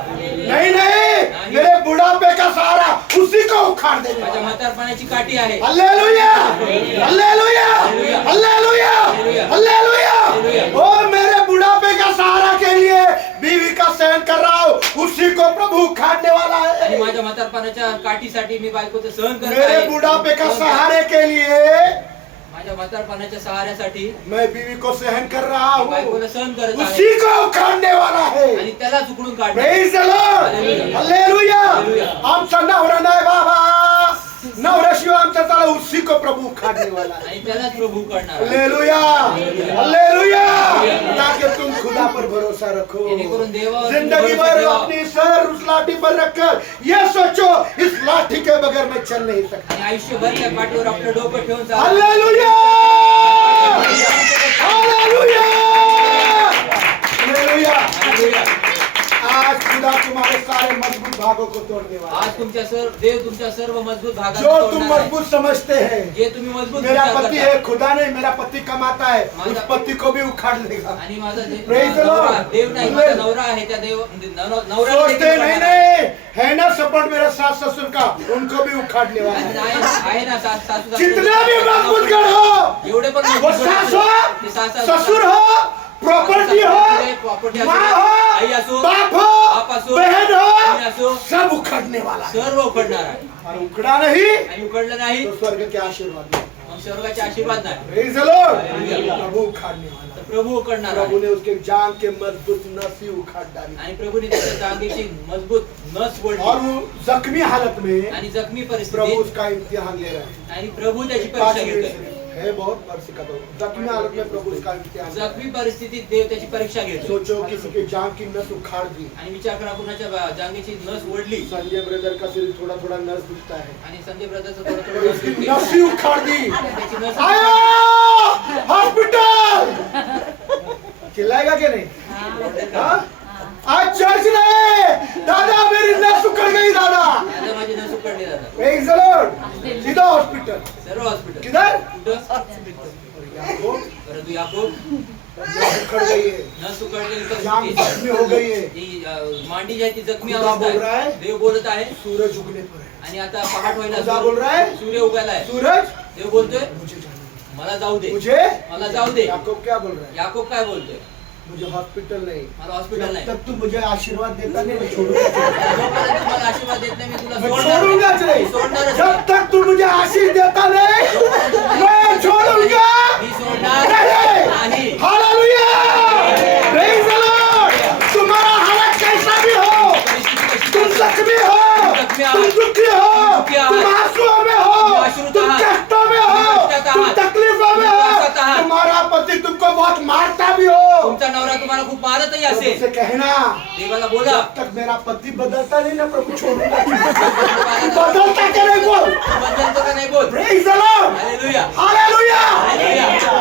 नहीं नहीं मेरे बुढ़ापे का सहारा उसी को उखाड़ देगा. माझ्या म्हातारपणाची काठी आहे. Hallelujah hallelujah hallelujah hallelujah. ओ मेरे बुढ़ापे का सहारा के लिए बीवी का सहन कर रहा हूँ, उसी को प्रभु उखाड़ने वाला आणि है. माझ्या म्हातारपणाच्या काठीसाठी मी बायकोचं सहन करत मेरे आहे. बुढ़ापे का सहारे के लिए माझ्या म्हातारपणाच्या सहाऱ्यासाठी मैं बीवी को सहन कर रहा मी हूँ, बायकोला सहन करत आहे उसी को उखाड़ने वाला है. आणि त्याला उकडून काढणार. Praise the Lord hallelujah. आमचा नवरा नाही बाबा, नवऱ्याशिवाय आमचा त्याला उसी को प्रभु उखाड़ने वाला है. आणि त्यालाच प्रभू करणार. Hallelujah hallelujah. ताकि तुम खुदा पर भरोसा रखो. जेणेकरून देवावर जिंदगी भरोसा भर ठेवा. अपनी सर उस लाठी पर रखकर ये सोचो इस लाठी के बगैर मैं चल नहीं सकता. आणि आयुष्यभर त्या काठीवर आपलं डोकं ठेवून चाला. Hallelujah hallelujah hallelujah. हालेलुया. आज खुदा तुम्हारे सारे मजबूत भागों को तोड़ने वाला आज है. तुमच्या देव तुमच्या सर्व मजबूत भागांना जो तुम तोडणार आहे. मजबूत समझते हैं, जे तुम्ही मजबूत मेरा विचार पति करता. है, खुदा नहीं, मेरा पति कमाता है, उस पति को भी उखाड़ लेगा. आणि माझा Praise the नवरा Lord. देव नाही, माझा नवरा आहे. त्या देव नवरा सोचते नहीं नहीं है ना सपोर्ट मेरा सास ससुर का, उनको भी उखाड़ने वाला है. आहे ना सासू जितना भी मजबूत घर हो, एवढे पण वो मजबूत सास ते हो सास- ससुर हो प्रॉपर्टी प्रॉपर्टी हो असो, माँ आई हो असो, बाप बाप हो असो, बहन बहीण हो असो, सब उखड़ने वाला है. सर्व उकडणार आहे. और उखड़ा नहीं आणि उकडलं नाही तो स्वर्ग के आशीर्वाद नहीं. मग स्वर्गाचे आशीर्वाद नाही. Praise the Lord. प्रभु उखाड़ने वाला तर है. प्रभू उकडणार प्रभु आहे. ने उसके जान के मजबूत नस ही उखाड़ डाली आणि प्रभूने त्याच्या जागेची मजबूत नस और ओढली वो जख्मी हालत में आणि जखमी प्रभु परिस्थितीत उसका इम्तिहान ले रहे हैं. आणि प्रभू त्याची 5 परीक्षा मिनट घेतोय. है बहुत पर सिखाता हूँ. जख्मी हालत में प्रभु उसका इम्तिहान ले रहे हैं. जखमी परिस्थितीत देव त्याची परीक्षा घेतो. सोचो किसी के जान की नस उखाड़ दी. आणि विचार करा कुणाच्या जागेची नस ओढली संजय ब्रदर का सिर्फ थोड़ा थोड़ा नस दिखता है, आणि संजय ब्रदरचं थोडं और थोडं नस उसकी दुखते. नस ही उखाड़ दी. त्याची नस आया हॉस्पिटल. चिल्लाएगा क्या नहीं? हाँ? आज चर्च नहीं. दादा मेरी नस उखड़ गई दादा. आता माझी नस उकडली जातात. Praise the Lord. सीधा हॉस्पिटल. सर्व हॉस्पिटल किधर? कुठं? याकूब परंतु याकूब उखड़ गई है, नस उखडलेली जाम परिस्थिती. जख्मी हो गई है. ती मांडी जी आहे ती जखमी खुदा अवस्था बोल रहा आहे. है. देव बोलत आहे सूरज उगने पर है. आणि आता पहाट व्हायला खुदा बोल रहा है. सूर्य उगायला आहे. सूरज देव बोलतोय मुझे जाना है. मला जाऊ दे, मुझे मला जाऊ दे. याकूब क्या बोल रहा है? याकोब काय बोलतोय? मुझे हॉस्पिटल नहीं, मला हॉस्पिटल जब नाही. तक तू मुझे आशीर्वाद देता नहीं मैं छोड़ूंगा. जोपर्यंत मला आशीर्वाद देत नाही मी तुला मैं सोडणार छोड़ूंगा नाही. नहीं. सोडणारच जब नाही. तक तू मुझे आशीष देता नहीं मैं छोड़ूंगा मी सोडणार नहीं. नाही. हालेलुया. Praise the Lord. तुम्हारा हालत कैसा भी हो, तुम जख्मी हो, तुम दुखी हो, तुम आंसुओं में हो, तुम कष्टों में हो, तुम तकलीफों में हो, तुम्हारा पति तुमको बहुत मारता भी हो, तुमचा नवरा तुम्हाला खूप मारतही प्रभु असेल. से कहना देवाला बोला जब तक मेरा पति बदलता नहीं ना प्रभु छोड़ूंगा. बदलता क्या नहीं बोल. तू बदलतो का नाही बोल. Praise the Lord. Hallelujah. Hallelujah. Hallelujah.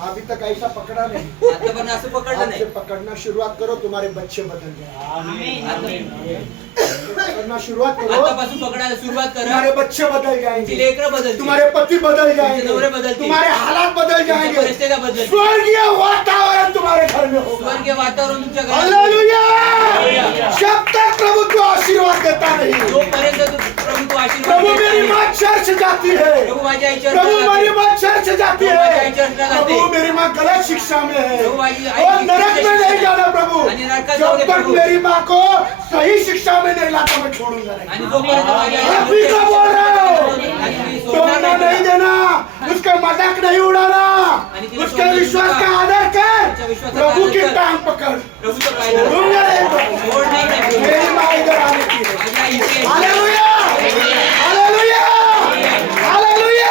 अभी तक ऐसा पकड़ा नहीं. आतापर्यंत असं पकडलं आज नाही. से पकड़ना शुरुआत करो, तुम्हारे बच्चे बदल जाएंगे. पकड़ना शुरुआत करो, आतापासून पकडायला सुरुवात तुम्हारे करा. बच्चे बदल ती जाएंगे, लेकरं बदलतील. तुम्हारे पति बदल जाएंगे, तुमचे नवरे बदलतील. तुम्हारे हालात बदल तुमच्या जाएंगे, परिस्थित्या बदलतील. स्वर्गीय वातावरण तुम्हारे घर में होगा. स्वर्गीय वातावरण तुमच्या घरात. हालेलुया. जब तक प्रभु को आशीर्वाद देता नहीं, जोपर्यंत प्रभु तू आशीर्वाद प्रभु देत मेरी नाही. माँ चर्च जाती है, प्रभु माझी आई चर्चला प्रभु जाते. मेरी माँ चर्च जाती प्रभु माझी आई है, चर्चला जाते. प्रभु मेरी माँ गलत शिक्षा में है प्रभु माझी आई और नरक में शिक्षा नहीं में. जाना प्रभु. आणि नरकात जाऊ जब दे तक प्रभु. मेरी माँ को सही शिक्षा में नहीं लाता मैं छोड़ूंगा नहीं. आणि जोपर्यंत माझी आई अभी तो बोल रहा हूँ. आणि मी सोडणार तोड़ना नहीं नाही. देना, उसका मजाक नहीं उड़ाना, उसके विश्वास का आदर कर, प्रभु की टांग पकड़. प्रभूचं पाय धर. छोड़ूंगा नहीं प्रभु. सोडणार नाही प्रभू. मेरी माँ इधर आने की है. माझी आई इथे आहे. Hallelujah. Hallelujah. Hallelujah.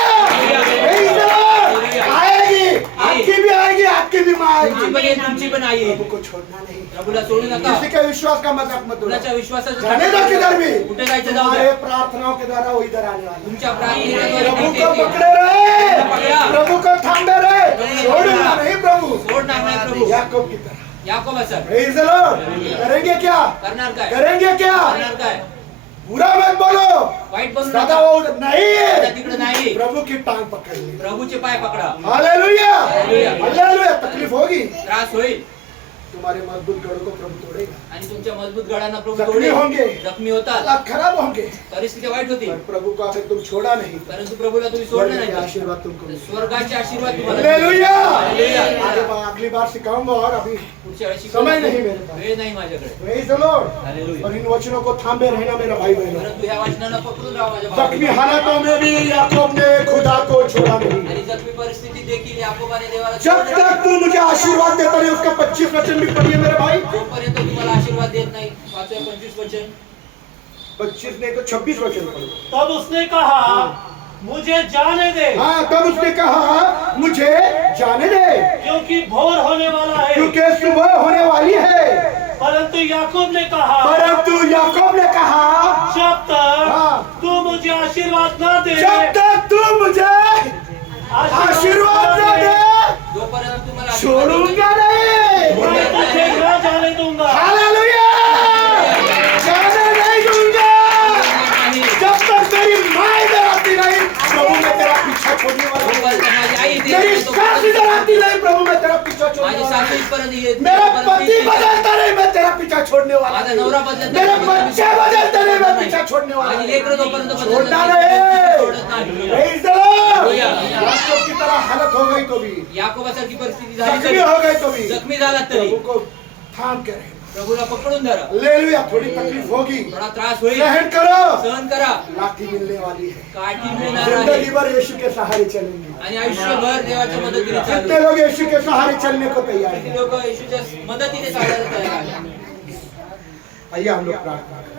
Praise the Lord. आएगी, आपकी भी आएगी, आपकी भी माँ तुमची आएगी. पण आहे, तुमची पण आई आहे. प्रभु को छोड़ना नहीं. प्रभूला सोडू नका. किसी के विश्वास का मजाक मत उड़ाओ. कुणाच्या विश्वासाचं जाने दो किधर भी. कुठे जायचं जाऊ हमारे द्या. प्रार्थनाओं के द्वारा वो इधर आने वाला है. तुमच्या प्रार्थनेद्वारे प्रभु ते को येतील. पकड़े रहे, पकड़ा. प्रभु को थामे रहे, छोड़ूंगा नहीं प्रभु. सोडणार नाही प्रभू. याकूब की तरह. याकोब असं Praise the Lord. करेंगे क्या? करणार काय? करेंगे क्या? करणार काय? बुरा मत बोलो. वाईट बनू दादा नका. वो उधर नहीं दादा है. तिकडे नाही. प्रभु की टांग पकड़ ली. प्रभूचे पाय पकडा. हालेलुया. हालेलुया. हालेलुया. तकलीफ होगी, त्रास होईल तुम्हारे मजबूत गढ़ को प्रभु तोड़ेगा. आणि तुमच्या मजबूत गडांना प्रभू जखमी तोडेल. होंगे. जखमी होतात. हालात खराब होंगे, परिस्थिती वाईट होती. पर प्रभु को अगर तुम छोड़ा नहीं, परंतु प्रभूला तुम्ही सोडलं स्वर्ग के नाही. आशीर्वाद तुमको मिलेगा. स्वर्गाचे आशीर्वाद तुम्हाला हालेलुया. हालेलुया. अगली बार सिखाऊंगा और अभी पुढच्या वेळी समय नहीं मेरे पास. वेळ नाही माझ्याकडे. Praise the Lord. हालेलुया. और इन वचनों को थामे रहना मेरा भाई बहनों. परंतु या वचनांना पकडून राहा माझ्या जख्मी भावाला. हालातों में भी याकूब ने खुदा को छोड़ा नहीं. आणि जखमी परिस्थिती देखील याकोबाने देवाला जब सोडलं तक तू मुझे आशीर्वाद देता नहीं, उसका 25 वचन भी पढ़िए मेरे भाई. जोपर्यंत तुम्हाला आशीर्वाद देत नाही. 25 वचन. 25 नहीं तो 26 वचन पढ़ो. तब उसने कहा मुझे जाने दे, हाँ, तब उसने कहा मुझे जाने दे, क्योंकि भोर होने वाला है. क्योंकि सुबह होने वाली है. परंतु याकूब ने कहा परंतु याकूब ने कहा जब तक हाँ। तू मुझे आशीर्वाद न दे, जब तक तू मुझे आशीर्वाद न दे, जोपर्यंत तुम्हाला छोड़ूंगा नहीं. मैं तुझे न जाने दूंगा. हालेलुया. जाने नहीं दूंगा. नाही. जब तक तेरी माँ इधर आती नहीं, प्रभु मैं तेरा पीछा छोड़ने वाला हूँ. जोपर्यंत माझी आई इथे मेरी येते, सास इधर आती नहीं, प्रभु मैं तेरा पीछा छोड़ने माझी वाला सासू हूँ. इथपर्यंत येत मेरा नाही, पति परंतु बदलता नहीं, मैं तेरा पीछा छोड़ने वाला माझा हूँ. नवरा बदलत मेरे नाही, बच्चे बदलते नहीं, मैं पीछा छोड़ने वाला माझी हूँ. लेकरं जोपर्यंत बदलत छोड़ना नाही, नहीं. सोडत नाही. Praise the Lord. Hallelujah. Yakub की तरह हालत हो गई तो भी, याकोबासारखी परिस्थिती झाली जख्मी तरी, हो गए तो भी, जखमी झाला तरी प्रभु को थाम के रहे. प्रभूला पकडून धरा. हालेलुया. थोड़ी तकलीफ होगी, थोडा त्रास होईल, सहन करो. सहन करा. लाठी मिलने वाली है. काठी मिळणार जिंदगी आहे भर यीशु के सहारे चलेंगे. आणि आयुष्यभर देवाच्या मदतीने चालू. कितने लोग यीशु के सहारे चलने को तैयार किती हैं? लोक येशूच्या मदतीने चालायला तयार आहेत. आइए हम लोग प्रार्थना करें.